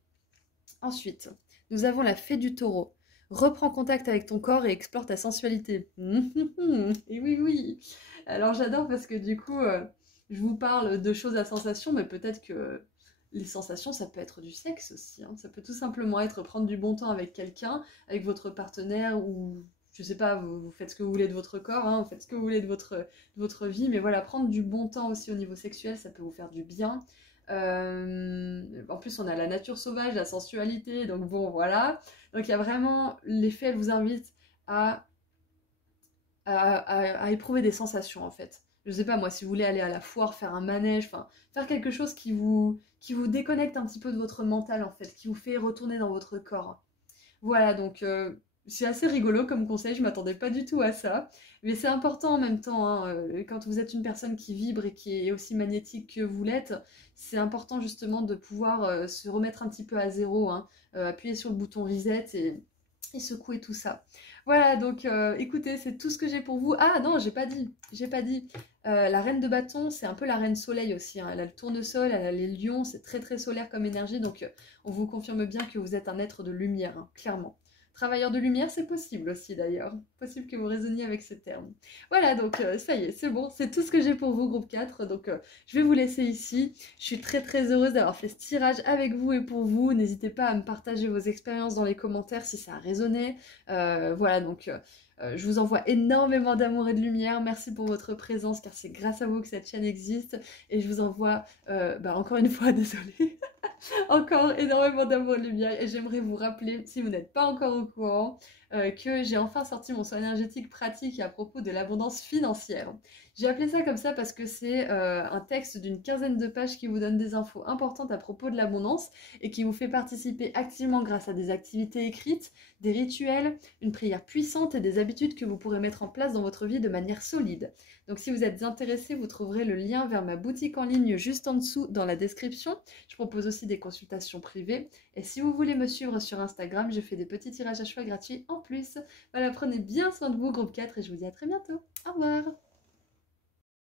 Ensuite, nous avons la fée du taureau. Reprends contact avec ton corps et explore ta sensualité. Et oui, oui. Alors j'adore parce que du coup, je vous parle de choses à sensation, mais peut-être que les sensations, ça peut être du sexe aussi. Hein. Ça peut tout simplement être prendre du bon temps avec quelqu'un, avec votre partenaire, ou je sais pas, vous faites ce que vous voulez de votre corps, hein, vous faites ce que vous voulez de votre vie, mais voilà, prendre du bon temps aussi au niveau sexuel, ça peut vous faire du bien. En plus, on a la nature sauvage, la sensualité, donc bon, voilà. Donc il y a vraiment, les fées, elles vous invitent à éprouver des sensations en fait. Je sais pas moi, si vous voulez aller à la foire, faire un manège, enfin faire quelque chose qui vous déconnecte un petit peu de votre mental en fait, qui vous fait retourner dans votre corps. Voilà, donc c'est assez rigolo comme conseil, je m'attendais pas du tout à ça, mais c'est important en même temps, hein, quand vous êtes une personne qui vibre et qui est aussi magnétique que vous l'êtes, c'est important justement de pouvoir se remettre un petit peu à zéro, hein, appuyer sur le bouton reset et secouer tout ça. Voilà, donc écoutez, c'est tout ce que j'ai pour vous. Ah non, j'ai pas dit. La reine de bâton, c'est un peu la reine soleil aussi. Hein. Elle a le tournesol, elle a les lions, c'est très très solaire comme énergie. Donc on vous confirme bien que vous êtes un être de lumière, hein, clairement. Travailleur de lumière, c'est possible aussi d'ailleurs. Possible que vous raisonniez avec ce terme. Voilà, donc ça y est, c'est bon. C'est tout ce que j'ai pour vous, groupe 4. Donc je vais vous laisser ici. Je suis très très heureuse d'avoir fait ce tirage avec vous et pour vous. N'hésitez pas à me partager vos expériences dans les commentaires si ça a résonné. Voilà, donc je vous envoie énormément d'amour et de lumière. Merci pour votre présence car c'est grâce à vous que cette chaîne existe. Et je vous envoie, encore une fois, désolée. Encore énormément d'amour et de lumière et j'aimerais vous rappeler, si vous n'êtes pas encore au courant, que j'ai enfin sorti mon soin énergétique pratique à propos de l'abondance financière. J'ai appelé ça comme ça parce que c'est un texte d'une quinzaine de pages qui vous donne des infos importantes à propos de l'abondance et qui vous fait participer activement grâce à des activités écrites, des rituels, une prière puissante et des habitudes que vous pourrez mettre en place dans votre vie de manière solide. Donc si vous êtes intéressé, vous trouverez le lien vers ma boutique en ligne juste en dessous dans la description. Je propose aussi des consultations privées. Et si vous voulez me suivre sur Instagram, je fais des petits tirages à choix gratuits en plus. Voilà, prenez bien soin de vous, groupe 4, et je vous dis à très bientôt. Au revoir!